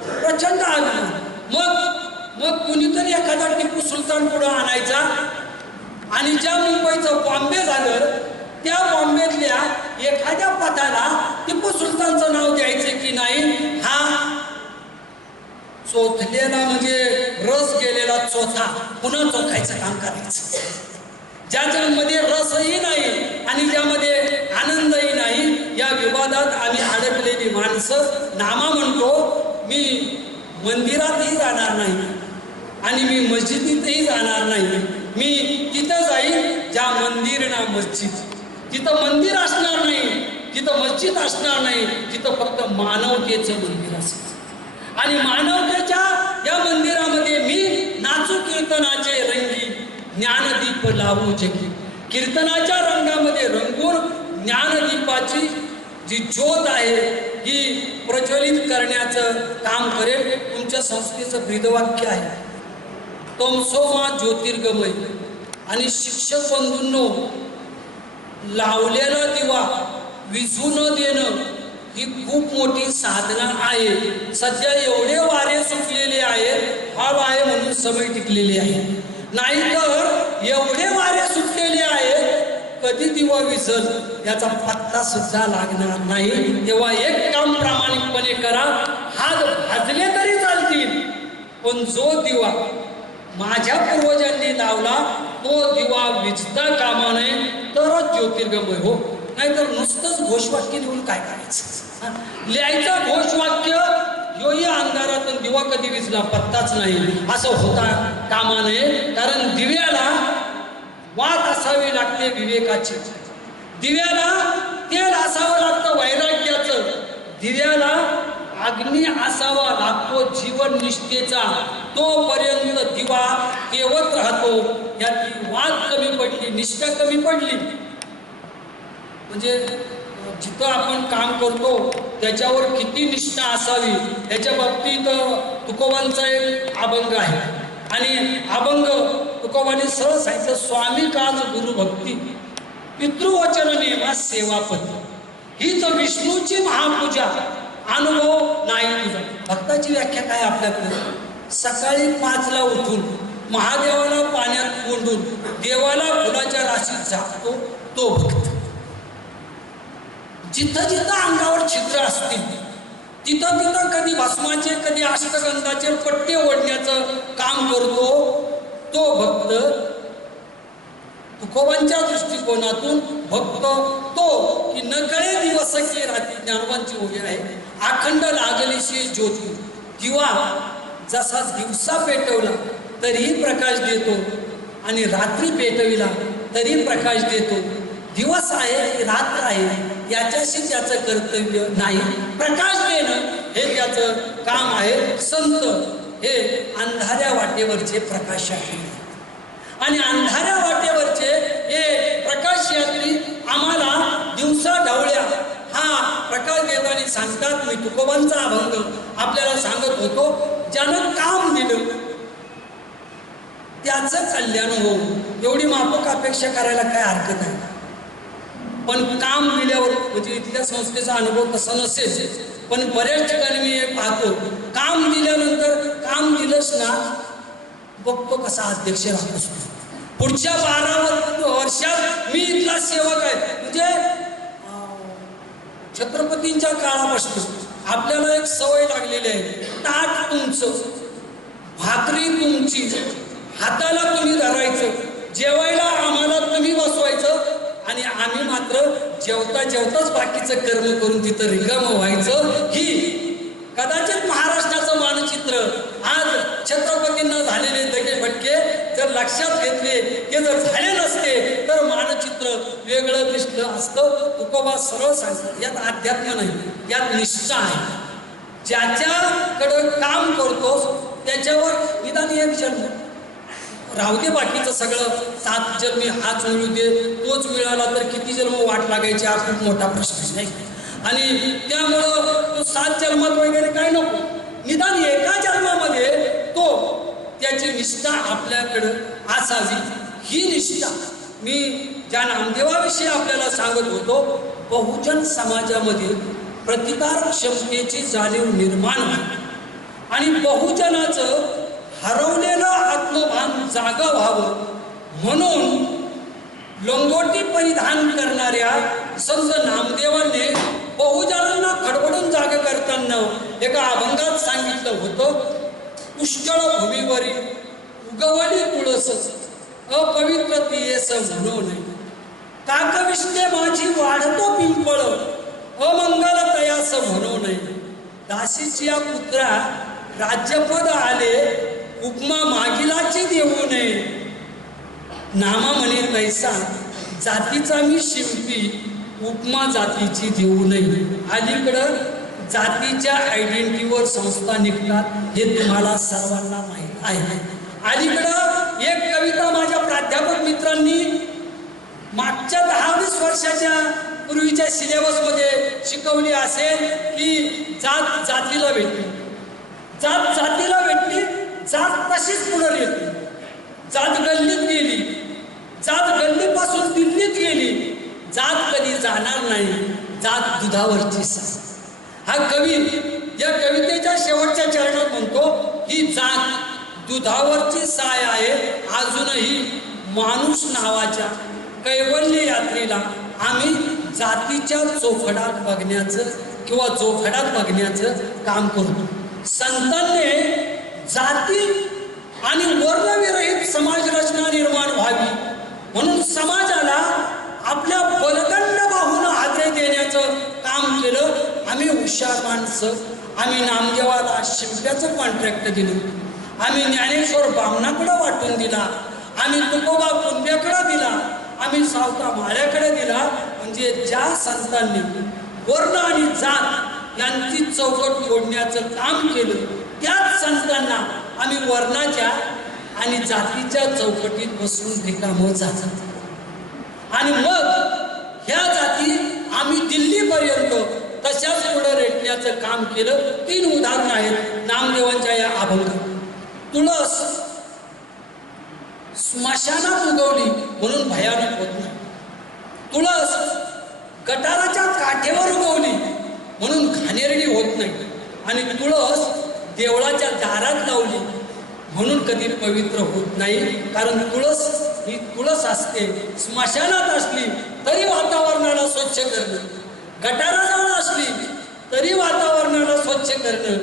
प्रचंड अभिमान. मग कुणीतरी एखादा टिपू सुलतान पुढे आणायचा आणि ज्या मुंबईचं बॉम्बे झालं त्या बॉम्बेतल्या एखाद्या पथाला टिपू सुलतानचं नाव द्यायचं की नाही. हा चोथलेला म्हणजे रस गेलेला चोथा पुन्हा चोखायचं काम करायचं. ज्यामध्ये रसही नाही आणि ज्यामध्ये आनंदही नाही, या विवादात आम्ही अडकलेली माणसं नामा म्हणतो. मी मंदिरातही जाणार नाही आणि मी मस्जिदीतही जाणार नाही. मी तिथं जाईल ज्या मंदिर ना मस्जिद, तिथं मंदिर असणार नाही, तिथं मस्जिद असणार नाही, तिथं फक्त मानवतेचं मंदिर असेल. आणि मानवतेच्या या मंदिरामध्ये मी नाचू कीर्तनाचे रंगी, ज्ञानदीप लावू जगी. कीर्तनाच्या रंगामध्ये रंगून ज्ञानदीपाची जी ज्योत आहे ही प्रज्वलित करण्याचं काम करेल. तुमच्या संस्थेचं ब्रीदवाक्य आहे, तमसो मा ज्योतिर्गमय. आणि शिक्षक बंधूंनो, लावलेला दिवा विझू न देणं ही खूप मोठी साधना आहे. सध्या एवढे वारे सुटलेले आहेत, हवा आहे म्हणून समय टिकलेली आहे. नाहीतर एवढे वारे सुटलेले आहेत, कधी दिवा विझल याचा पत्ता सुद्धा लागणार नाही. तेव्हा एक काम प्रामाणिकपणे करा, हात भाजले तरी चालतील, पण जो दिवा माझ्या पूर्वजांनी लावला तो दिवा विझता कामा नये, तरच ज्योतिर्गमय हो. नाहीतर नुसतंच घोषवाक्य लिहून काय करायचं? लिहायचं घोषवाक्य, योही अंधारातून दिवा कधी विझला पत्ताच नाही, असं होता कामा नये. कारण दिव्याला वात असावी लागते विवेकाची, दिव्याला तेल असावं लागतं वैराग्याचं, दिव्याला अग्नी असावा लागतो जीवन निष्ठेचा. तोपर्यंत दिवा तेवत राहतो. याची वात कमी पडली, निष्ठा कमी पडली, म्हणजे जिथं आपण काम करतो त्याच्यावर किती निष्ठा असावी याच्या बाबतीत तुकोबांचा एक अभंग आहे. आणि अभंग तुकोबांनी सरळ सांगितलं, स्वामी काज गुरु भक्ती, पितृवचन नेमा सेवापती, हीच विष्णूची महापूजा, अनुभव नाही तुझा. भक्ताची व्याख्या काय आपल्याकडे? सकाळी 5ला उठून महादेवाला पाण्यात कोंडून देवाला फुलाच्या राशीत झाकतो तो भक्त. जिथं जिथं अंगावर छिद्र असतील तिथं तिथं कधी भस्माचे कधी अष्टगंधाचे पट्टे ओढण्याचं काम करतो तो भक्त. तुकोबांच्या दृष्टिकोनातून भक्त तो की नकळे दिवस की रात्री, ज्ञानवांची ओवी आहे. अखंड लागलीशी ज्योती, दिवा जसा दिवसा पेटवला तरीही प्रकाश देतो आणि रात्री पेटविला तरी प्रकाश देतो. दिवस आहे की रात्र आहे याच्याशी त्याचं कर्तव्य नाही, प्रकाश देणं हे त्याचं काम आहे. संत हे अंधाऱ्या वाटेवरचे प्रकाश आहेत आणि अंधाऱ्या वाटेवरचे हे प्रकाश यात्री आम्हाला दिवसा ढवळ्या हा प्रकाश देताना सांगतात. मी तुकोबांचा अभंग आपल्याला सांगत होतो, ज्यानं काम दिलं त्याचं कल्याण हो, एवढी माफक अपेक्षा करायला काय हरकत आहे. पण काम दिल्यावर, म्हणजे इथल्या संस्थेचा अनुभव तसा नसेल, पण बऱ्याच ठिकाणी मी हे पाहतो, काम दिल्यानंतर काम दिलंच ना बघतो कसा अध्यक्ष राहतोस. पुढच्या 12 वर्षात मी इथला सेवक आहे, म्हणजे छत्रपतींच्या काळापासून आपल्याला एक सवय लागलेली आहे, ताट तुमचं, भाकरी तुमची, हाताला तुम्ही धरायचं, जेवायला आम्हाला तुम्ही बसवायचं आणि आम्ही मात्र जेवता जेवताच बाकीचं कर्म करून तिथं रिकामं व्हायचं. ही कदाचित महाराष्ट्राचं मानचित्र आज छत्रपतींना झालेले दगे फटके जर लक्षात घेतले, ते जर झाले नसते तर मानचित्र वेगळं दिसलं असतं. तुकोबा सरळ सांगतात, यात अध्यात्म नाही, यात निष्ठा आहे. ज्याच्याकडं काम करतोस त्याच्यावर निदान एक जन्म राहू दे, बाकीचं सगळं 7 जन्मी हाच मिळू दे, तोच मिळाला तर किती जन्म वाट लागायची हा खूप मोठा प्रश्न नाही. आणि त्यामुळं तो 7 जन्मात वगैरे काय नको, निदान एका जन्मामध्ये तो त्याची निष्ठा आपल्याकडं असावी. ही निष्ठा मी ज्या नामदेवाविषयी आपल्याला सांगत होतो, बहुजन समाजामध्ये प्रतिकार क्षमतेची जाणीव निर्माण व्हावी आणि बहुजनाचं हरवलेलं आत्मभान जागं व्हावं म्हणून लंगोटी परिधान करणाऱ्या संत नामदेवांनी बहुजनांना खडबडून जाग करताना एका अभंगात सांगितलं होतं, पुष्कळ भूमीवरी उगवली तुळस अपवित्र तियेस म्हणू नये, काकविष्टे माझी वाढतो पिंपळ अमंगल तयास म्हणू नये, दासीची या पुत्रा राज्यपद आले उपमा मागिलाची देऊ नये, नामा म्हणे तैसा जातीचा मी शिंपी उपमा जातीची देऊ नये. अलीकडं जातीच्या आयडेंटिटीवर संस्था निघतात हे तुम्हाला सर्वांना माहीत आहे. अलीकडं एक कविता माझ्या प्राध्यापक मित्रांनी मागच्या 10-20 वर्षाच्या पूर्वीच्या सिलेबसमध्ये शिकवली असेल की जात जातीला भेटली, जात जातीला भेटली, जात तशीच पुढे येते, जात गल्लीत गेली, जात गल्लीपासून दिल्लीत गेली, जात कधी जाणार नाही, जात दुधावरची साय. हा कवी या कवितेच्या शेवटच्या चरणात म्हणतो ही जात दुधावरची साय आहे. अजूनही माणूस नावाच्या कैवल्य यात्रेला आम्ही जातीच्या चोखडात बघण्याचं किंवा चोखडात बघण्याचं काम करतो. संतांनी जाती आणि वर्णविरहित समाज रचना निर्माण व्हावी म्हणून समाजाला आपल्या बलदंड बाहून आदर देण्याचं काम केलं. आम्ही हुशार माणसं, आम्ही नामदेवाला शिंप्याचं कॉन्ट्रॅक्ट दिलं, आम्ही ज्ञानेश्वर बामणाकडं वाटून दिला, आम्ही तुकोबा कुंभ्याकडं दिला, आम्ही सावता माळ्याकडे दिला. म्हणजे ज्या संतांनी वर्ण आणि जात यांची चौकट तोडण्याचं काम केलं त्याच संतांना आम्ही वर्णाच्या आणि जातीच्या चौकटीत बसून रिकामं जातात आणि मग ह्या जाती आम्ही दिल्लीपर्यंत तशाच पुढे रेटण्याचं काम केलं. 3 उदाहरणं आहेत नामदेवांच्या या अभंगात. तुळस स्मशानात उगवली म्हणून भयानक होत नाही, तुळस गटाराच्या काठेवर उगवली म्हणून घाणेरडी होत नाही, आणि तुळस देवळाच्या दारात लावली म्हणून कधी पवित्र होत नाही. कारण तुळस ही तुळस असते, स्मशानात असली तरी वातावरणाला स्वच्छ करणं, गटाराजवळ असली तरी वातावरणाला स्वच्छ करणं,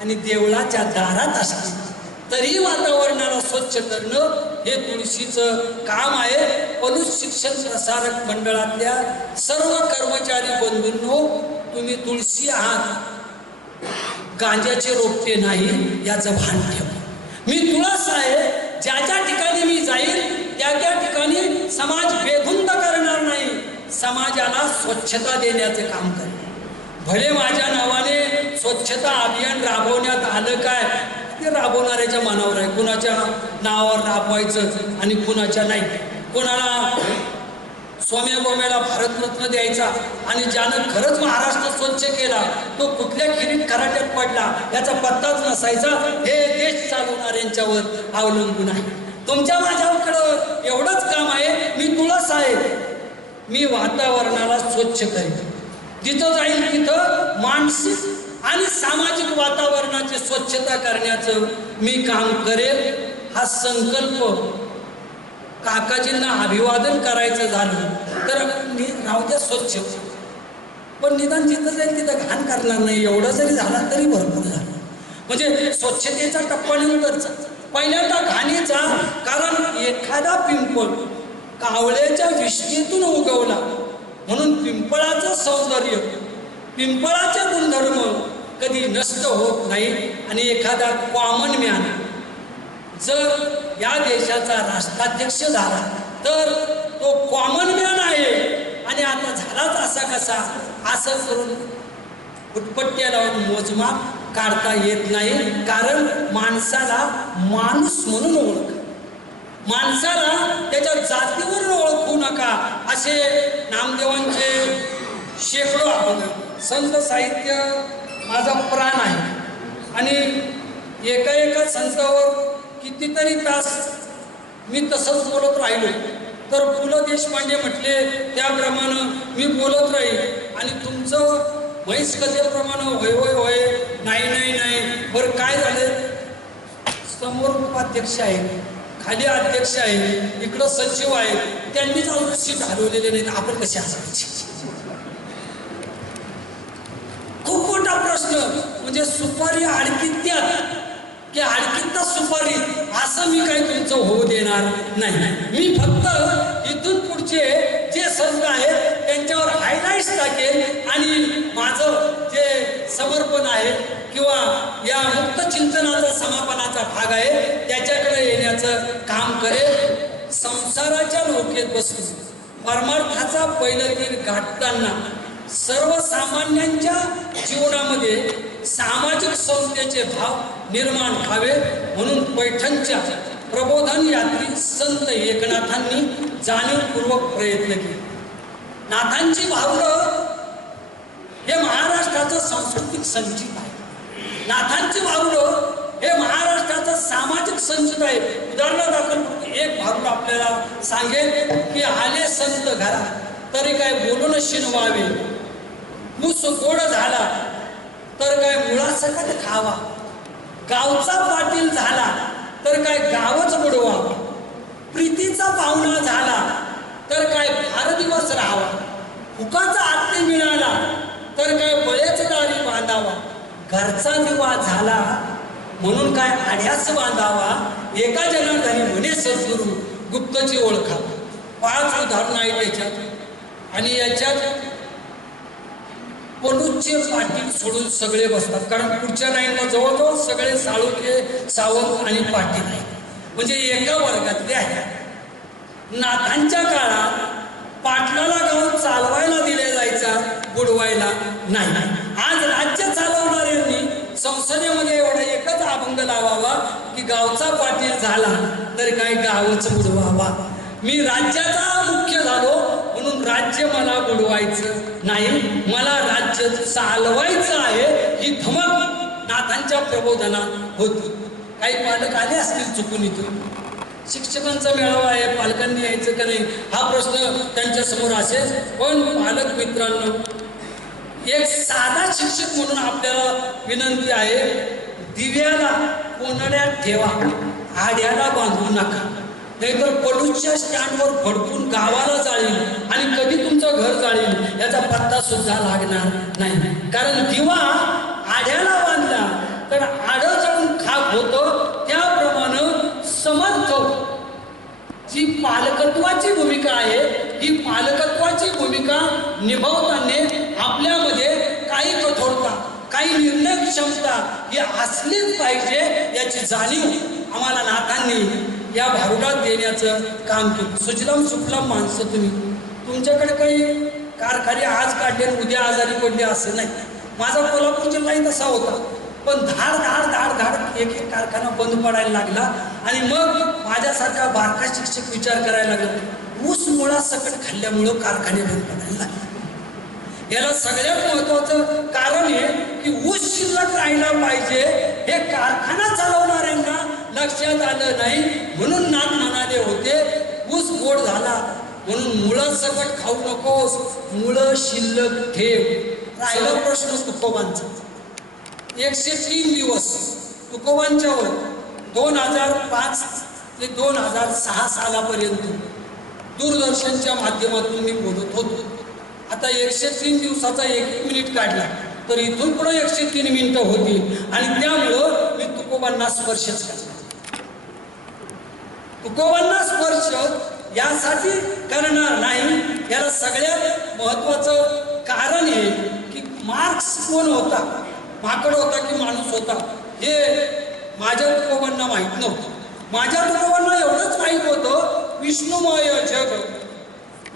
आणि देवळाच्या दारात असली तरी वातावरणाला स्वच्छ करणं हे तुळशीचं काम आहे. पलूस शिक्षण प्रसारक मंडळातल्या सर्व कर्मचारी बंधूंनो, तुम्ही तुळशी आहात, गांजाचे रोपटे नाही याचं भान ठेवा. मी तुळस आहे, ज्या ज्या ठिकाणी मी जाईल त्या त्या ठिकाणी समाज बेधुंद करणार नाही, समाजाला स्वच्छता देण्याचे काम करेल. भले माझ्या नावाने स्वच्छता अभियान राबवण्यात आलं काय ते राबवणाऱ्याच्या मनावर आहे, कुणाच्या नावावर राबवायचं आणि कुणाच्या नाही. कोणाला सोम्या गोम्याला भारतरत्न द्यायचा आणि ज्यानं खरंच महाराष्ट्र स्वच्छ केला तो कुठल्या खिरीत खराट्यात पडला याचा पत्ताच नसायचा. हे देश चालवणाऱ्यांच्यावर अवलंबून आहे. तुमच्या माझ्याकडं एवढंच काम आहे, मी तुळस आहे, मी वातावरणाला स्वच्छ करेन. जिथं जाईल तिथं मानसिक आणि सामाजिक वातावरणाची स्वच्छता करण्याचं मी काम करेल. हा संकल्प काकाजींना अभिवादन करायचं झालं तर राहू द्या स्वच्छ, पण निदान जिथं जाईल तिथं घाण करणार नाही, एवढं जरी झाला तरी भरपूर झालं. म्हणजे स्वच्छतेचा टप्पा नंतरचा, पहिल्यांदा घाणीचा. कारण एखादा पिंपळ कावळ्याच्या विष्णेतून उगवला म्हणून पिंपळाचं सौंदर्य, पिंपळाचे गुणधर्म कधी नष्ट होत नाही. आणि एखादा कॉमन मॅन जर या देशाचा राष्ट्राध्यक्ष झाला तर तो कॉमन मॅन आहे आणि आता झालाच असा कसा असं करून उत्पत्त्या लावून मोजमाप काढता येत नाही. कारण माणसाला माणूस म्हणून ओळख, माणसाला त्याच्या जातीवरून ओळखू नका असे नामदेवांचे शेकडो अभंग. संत साहित्य माझा प्राण आहे आणि एका एका संतावर कितीतरी तास मी तसंच बोलत राहिलो तर पु ल देशपांडे म्हटले त्याप्रमाणे मी बोलत राहील आणि तुमचं म्हैस कथेप्रमाणे होय होय होय नाही नाही नाही. बरं काय झालं, समोर उपाध्यक्ष आहे, खाली अध्यक्ष आहे, इकडं सचिव आहे, त्यांनीच अजून सीट हलवलेले नाहीत, आपण कसे असायचे? खूप मोठा प्रश्न. म्हणजे सुपारी अडकित्यात की अडकित्ता सुपारी असं मी काही तुमचं होऊ देणार नाही. मी फक्त इथून पुढचे जे संत आहेत त्यांच्यावर हायलाइट्स टाकेल आणि माझं जे समर्पण आहे किंवा या मुक्त चिंतनाचा समापनाचा भाग आहे त्याच्याकडे येण्याचं काम करेल. संसाराच्या नौकेत बसून परमार्थाचा पैलगीर गाठताना सर्वसामान्यांच्या जीवनामध्ये सामाजिक संस्थेचे भाव निर्माण व्हावे म्हणून पैठणच्या प्रबोधन यात्री संत एकनाथांनी जाणीवपूर्वक प्रयत्न केले. नाथांची भावलं हे महाराष्ट्राचं सांस्कृतिक संचित आहे. नाथांची भावलं हे महाराष्ट्राचं सामाजिक संचित आहे. उदाहरणादाखल एक भावलं आपल्याला सांगेल की आले संत घरा तरी काय बोलून शिनवावे, ऊस गोड झाला तर काय मुळासकट खावा, गावचा पाटील झाला तर काय गावच बुडवावा, प्रीतीचा पाहुणा झाला तर काय फार दिवस राहावा, फुकाचा आत्ते मिळाला तर काय बळेच दारी बांधावा, घरचा दिवा झाला म्हणून काय आढ्यास बांधावा, एका जनार्दनी म्हणे सद्गुरू गुप्तची ओळखा. 5 उदाहरणं आहेत याच्यात आणि याच्यात पलूसचे पाटील सोडून सगळे बसतात. कारण पुढच्या लाईनला जवळजवळ सगळे साळुंखे, सावंत आणि पाटील आहेत, म्हणजे एका वर्गातले आहेत. नाथांच्या काळात पाटलाला गाव चालवायला दिले जायचा, बुडवायला नाही. आज राज्य चालवणाऱ्यांनी संसदेमध्ये एवढा एकच अभंग लावावा की गावचा पाटील झाला तरी काय गावच बुडवावा. मी राज्याचा मुख्य झालो म्हणून राज्य मला बुडवायचं नाही, मला राज्य चालवायचं आहे ही धमक नाथांच्या प्रबोधनात होती. काही पालक आले असतील चुकून इथून, शिक्षकांचा मेळावा आहे, पालकांनी यायचं का नाही हा प्रश्न त्यांच्या समोर असेल. पण पालक मित्रांनो, एक साधा शिक्षक म्हणून आपल्याला विनंती आहे, दिव्याला कोंडण्यात ठेवा, आड्याला बांधू नका, नाहीतर पलूसच्या स्टँडवर फडकून गावाला जाळील आणि कधी तुमचं घर जाळील याचा पत्ता सुद्धा लागणार नाही. कारण दिवा आड्याला बांधला तर आडं जाऊन खाक होतं. त्याप्रमाणे समर्थ जी पालकत्वाची भूमिका आहे ही पालकत्वाची भूमिका निभावताना आपल्यामध्ये काही कठोरता, काही निर्णय क्षमता ही असलीच पाहिजे याची जाणीव आम्हाला नाथांनी या भारुडात देण्याचं काम केलं. सुजलाम सुफलाम माणसं तुम्ही, तुमच्याकडे काही कारखाने आज काढले उद्या आजारी पडले असं नाही. माझा कोल्हापूर जिल्हाही तसा होता, पण धाड धाड धाड धाड एक एक कारखाना बंद पडायला लागला आणि मग माझ्यासारखा बारका शिक्षक विचार करायला लागला, ऊस मुळा सकट खाल्ल्यामुळं कारखाने बंद पडायला लागले. याला सगळ्यात महत्वाचं कारण आहे की ऊस शिल्लक राहिला पाहिजे हे कारखाना चालवणाऱ्यांना लक्षात आलं नाही. म्हणून नाथ म्हणाले होते, ऊस गोड झाला म्हणून मुळं सकट खाऊ नकोस, मुळं शिल्लक ठेव. राहिला प्रश्न तुकोबांचा. 103 दिवस तुकोबांच्यावर 2005 ते 2006 सालापर्यंत दूरदर्शनच्या माध्यमातून मी बोलत होतो. आता 103 दिवसाचा 1 मिनिट काढला तर इथून पुढे 103 मिनिटं होतील आणि त्यामुळं मी तुकोबांना स्पर्शच करतो. तुकोबांना स्पर्श यासाठी करणार नाही. याला सगळ्यात महत्वाचं कारण आहे की मार्क्स कोण होता, माकड होता की माणूस होता हे माझ्या तुकोबांना माहीत नव्हतं. माझ्या तुकोबांना एवढंच माहीत होतं, विष्णुमय जग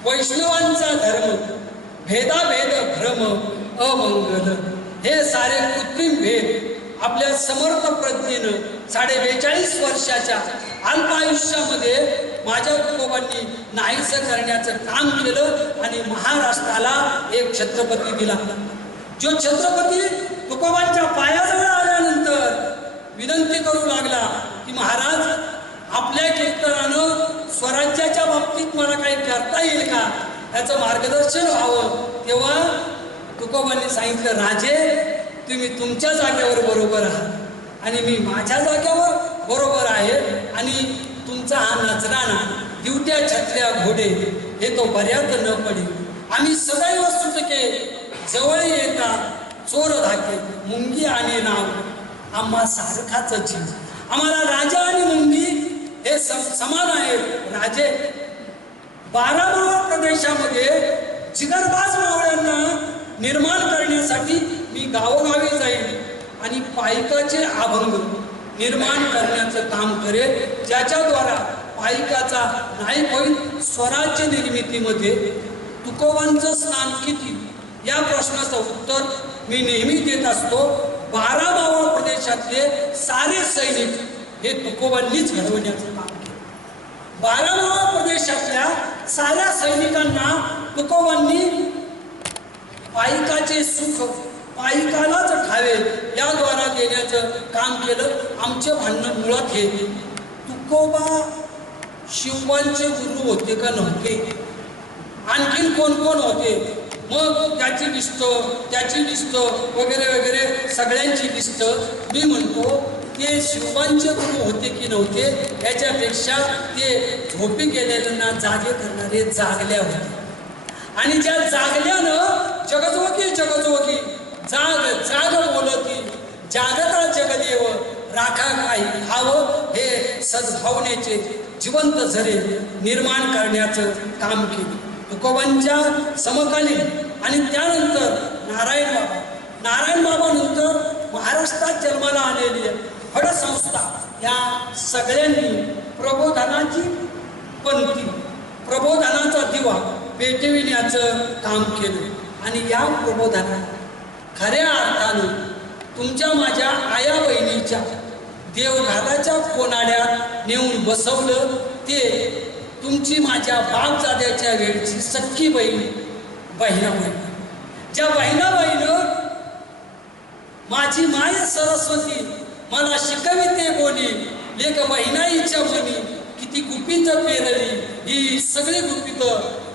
वैष्णवांचा धर्म, भेदाभेद भ्रम अमंगल, हे सारे कृत्रिम भेद आपल्या समर्थ प्रज्ञेनं 42.5 वर्षाच्या अल्प आयुष्यामध्ये माझ्या तुकोबांनी नाहीसं करण्याचं काम केलं आणि महाराष्ट्राला एक छत्रपती दिला. जो छत्रपती तुकोबांच्या पायाजवळ आल्यानंतर विनंती करू लागला की महाराज, आपल्या कीर्तनानं स्वराज्याच्या बाबतीत मला काही करता येईल का, त्याचं मार्गदर्शन व्हावं. तेव्हा तुकोबांनी सांगितलं, राजे तुम्ही तुमच्या जागेवर बरोबर आहात आणि मी माझ्या जागेवर बरोबर आहे आणि तुमचा हा नजराणा दिवट्या छत्र्या घोडे हे तो बऱ्यात न पडे. आम्ही सदैव सुटके जवळ येता चोर धाके मुंगी आणि नाव आम्हा सारखाच जीव. आम्हाला राजा आणि मुंगी हे समान आहेत. राजे 12 मावळ प्रदेशामध्ये जिगरबाज मावळ्यांना निर्माण करण्यासाठी मी गावोगावी जाईल आणि पायकाचे अभंग निर्माण करण्याचं काम करेल, ज्याच्याद्वारा पायकाचा नायक होईल. स्वराज्य निर्मितीमध्ये तुकोबांचं स्थान किती या प्रश्नाचं उत्तर मी नेहमी देत असतो. 12 मावळ प्रदेशातले सारे सैनिक हे तुकोबांनीच घडवण्याचं काम केलं. 12 मावळ प्रदेशातल्या साऱ्या सैनिकांना तुकोबांनी पायकाचे सुख पायकालाच ठावे याद्वारा देण्याचं काम केलं. आमचे म्हणणं मुळात हे, तुकोबा शिवांचे गुरु होते का नव्हते, आणखीन कोण कोण होते, मग त्याची लिस्ट वगैरे वगैरे सगळ्यांची लिस्ट मी म्हणतो ते शिवांचे गुरु होते की नव्हते याच्यापेक्षा ते झोपी गेलेल्यांना जागे करणारे जागल्या होते. आणि ज्या जागल्यानं जगजोगी जाग बोलती जागता जगदेव राखा काही खावं हे सद्भावनेचे जिवंत झरे निर्माण करण्याचं काम केलं. तुकोबांच्या समकालीन आणि त्यानंतर नारायण बाबा नंतर महाराष्ट्रात जन्माला आलेली फड संस्था या सगळ्यांनी प्रबोधनाची पंथी प्रबोधनाचा दिवा पेटविण्याचं काम केलं आणि या प्रबोधनात खऱ्या अर्थानं तुमच्या माझ्या आया बहिणीच्या देवघाटाच्या कोनाड्यात नेऊन बसवलं. ते तुमची माझ्या बापजाद्याच्या वेळची सख्खी बहिणाबाई, ज्या बहिणाबाईनं माझी माय सरस्वती मला शिकविते बोली, लेक बहिणाईच्या मनी किती गुपित पेरली. ही सगळी गुपित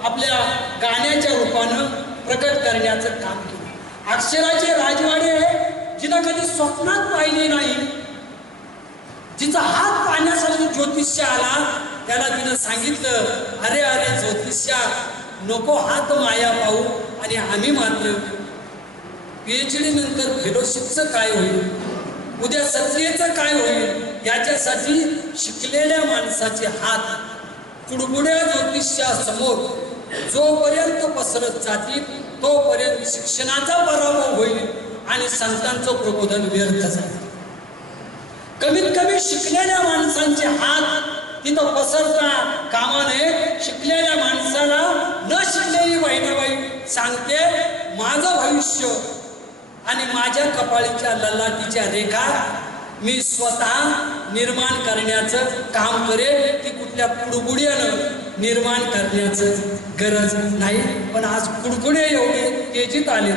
आपल्या गाण्याच्या रूपानं प्रकट करण्याचं काम केलं. अक्षराचे राजवाडे जिनं कधी स्वप्नात पाहिले नाही, तिचा हात पाहण्यासाठी ज्योतिष्य आला, त्याला तिनं सांगितलं, अरे ज्योतिष्या नको हात माया पाहू. आणि आम्ही मात्र PhD नंतर फेलोशिपचं काय होईल, उद्या सत्तेचं काय होईल याच्यासाठी शिकलेल्या माणसाचे हात कुडकुड्या ज्योतिष्यासमोर जोपर्यंत पसरत जातील तोपर्यंत शिक्षणाचा पराभव होईल आणि संतांचं प्रबोधन व्यर्थ जाईल. कमीत कमी शिकलेल्या माणसांचे हात तिथं पसरता कामा नये. शिकलेल्या माणसाला न शिकलेली बहिणाबाई सांगते, माझं भविष्य आणि माझ्या कपाळीच्या ललाटीच्या रेखा मी स्वतः निर्माण करण्याचं काम करेल. ती कुठल्या कुडकुड्यानं निर्माण करण्याचं गरज नाही. पण आज कुडकुडे एवढे तेजीत आले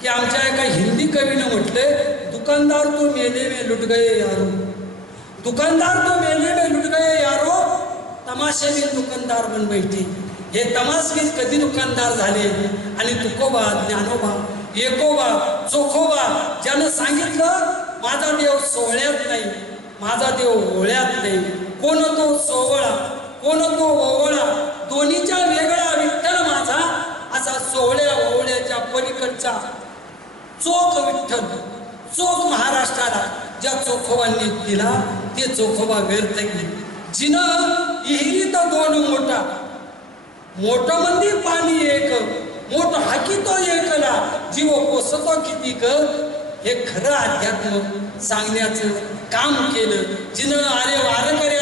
की आमच्या एका हिंदी कवीनं म्हटले, दुकानदार तो मेले में लुट गए यारो, दुकानदार तो मेले में लुट गए यारो, तमाशे में दुकानदार बन बैठे. हे तमाशे कधी दुकानदार झाले. आणि तुकोबा, ज्ञानोबा, एकोबा, चोखोबा ज्यानं सांगितलं, माझा देव सोहळ्यात नाही, माझा देव ओळ्यात नाही. कोण तो सोहळा, कोण तो ओवळा, दोन्हीच्या वेगळा विठ्ठल माझा, असा सोहळ्या ओवळ्याच्या पलीकडचा चोख विठ्ठल, चोख महाराष्ट्राला ज्या चोखोबांनी दिला ते चोखोबा व्यर्थ गेले. जिनं इहिरीत दोन मोठा, मोठ मंदी पाणी एक, मोठ हाकी तो एकला, जीव पोसतो किती क, हे खरं अध्यात्म सांगण्याचं काम केलं. जिनं आरे वारकऱ्या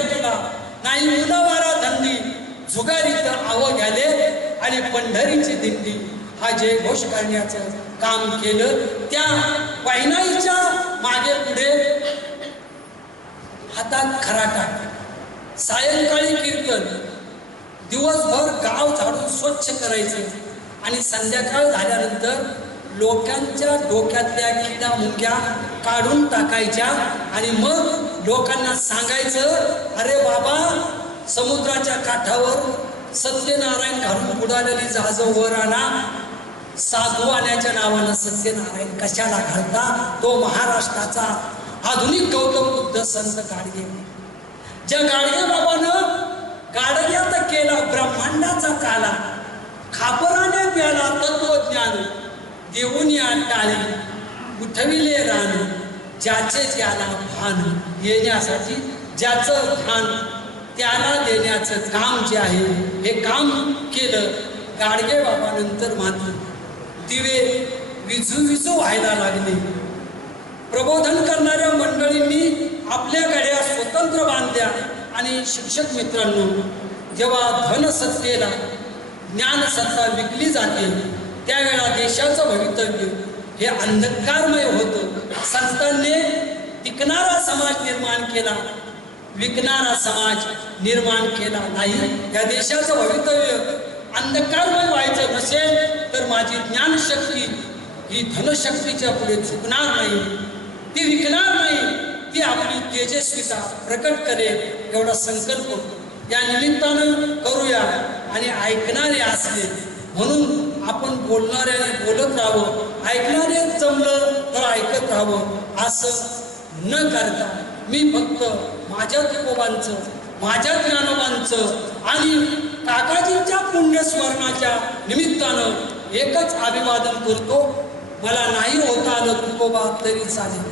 पंढरीची दिंडी हा जयघोष करण्याचं काम केलं. त्या वाहिनाईच्या मागे पुढे हातात खराटा, सायंकाळी कीर्तन, दिवसभर गाव झाडून स्वच्छ करायचं आणि संध्याकाळ झाल्यानंतर लोकांच्या डोक्यातल्या किडा मुंग्या काढून टाकायच्या आणि मग लोकांना सांगायचं, अरे बाबा, समुद्राच्या काठावर सत्यनारायण घालून बुडालेली जहाजं वर आणा. साधू आण्याच्या नावानं सत्यनारायण कशाला घालता? तो महाराष्ट्राचा आधुनिक गौतम बुद्ध संत गाडगे. ज्या गाडगे बाबानं गाडग्यात केला ब्रह्मांडाचा काला, खापराने प्याला तत्वज्ञान, देऊन या टाळी उठविले रान, ज्याचे ज्याला भान येण्यासाठी ज्याचं भान त्याला देण्याचं काम जे आहे हे काम केलं गाडगे बाबा. नंतर मात्र दिवे विझू विझू व्हायला लागले. प्रबोधन करणाऱ्या मंडळींनी आपल्या गाड्या स्वतंत्र बांधल्या आणि शिक्षक मित्रांनो, जेव्हा धनसत्तेला ज्ञानसत्ता विकली जाते त्यावेळा देशाचं भवितव्य हे अंधकारमय होतं. संतांनी टिकणारा समाज निर्माण केला, विकणारा समाज निर्माण केला नाही. या देशाचं भवितव्य अंधकारमय व्हायचं नसेल तर माझी ज्ञानशक्ती ही धनशक्तीच्या पुढे झुकणार नाही, ती विकणार नाही, ती आपली तेजस्विता प्रकट करेल एवढा संकल्प या निमित्तानं करूया. आणि ऐकणारे असले म्हणून आपण बोलणाऱ्याने बोलत राहावं, ऐकणारे जमलं तर ऐकत राहावं असं न करता मी फक्त माझ्या तुकोबांचं, माझ्या ज्ञानोबांचं आणि काकाजींच्या पुण्यस्मरणाच्या निमित्तानं एकच अभिवादन करतो. मला नाही होता आलं तुकोबा तरी चालेल,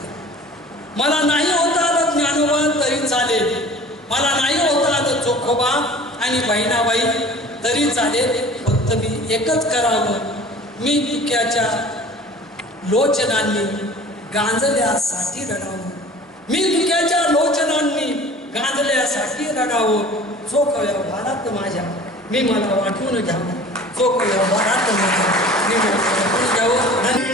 मला नाही होता आलं ज्ञानोबा तरी चालेल, मला नाही होता आलं चोखोबा आणि बहिणाबाई तरी चालेल, फक्त मी एकच करावं, मी तुक्याच्या लोचनांनी गांजल्यासाठी रडावं, मी तुक्याच्या लोचनांनी गांजल्यासाठी रडावं. चोख व्यवहारात माझ्या मी मला वाटून घ्यावं, चोख व्यवहारात माझ्या मी मला वाटून घ्यावं.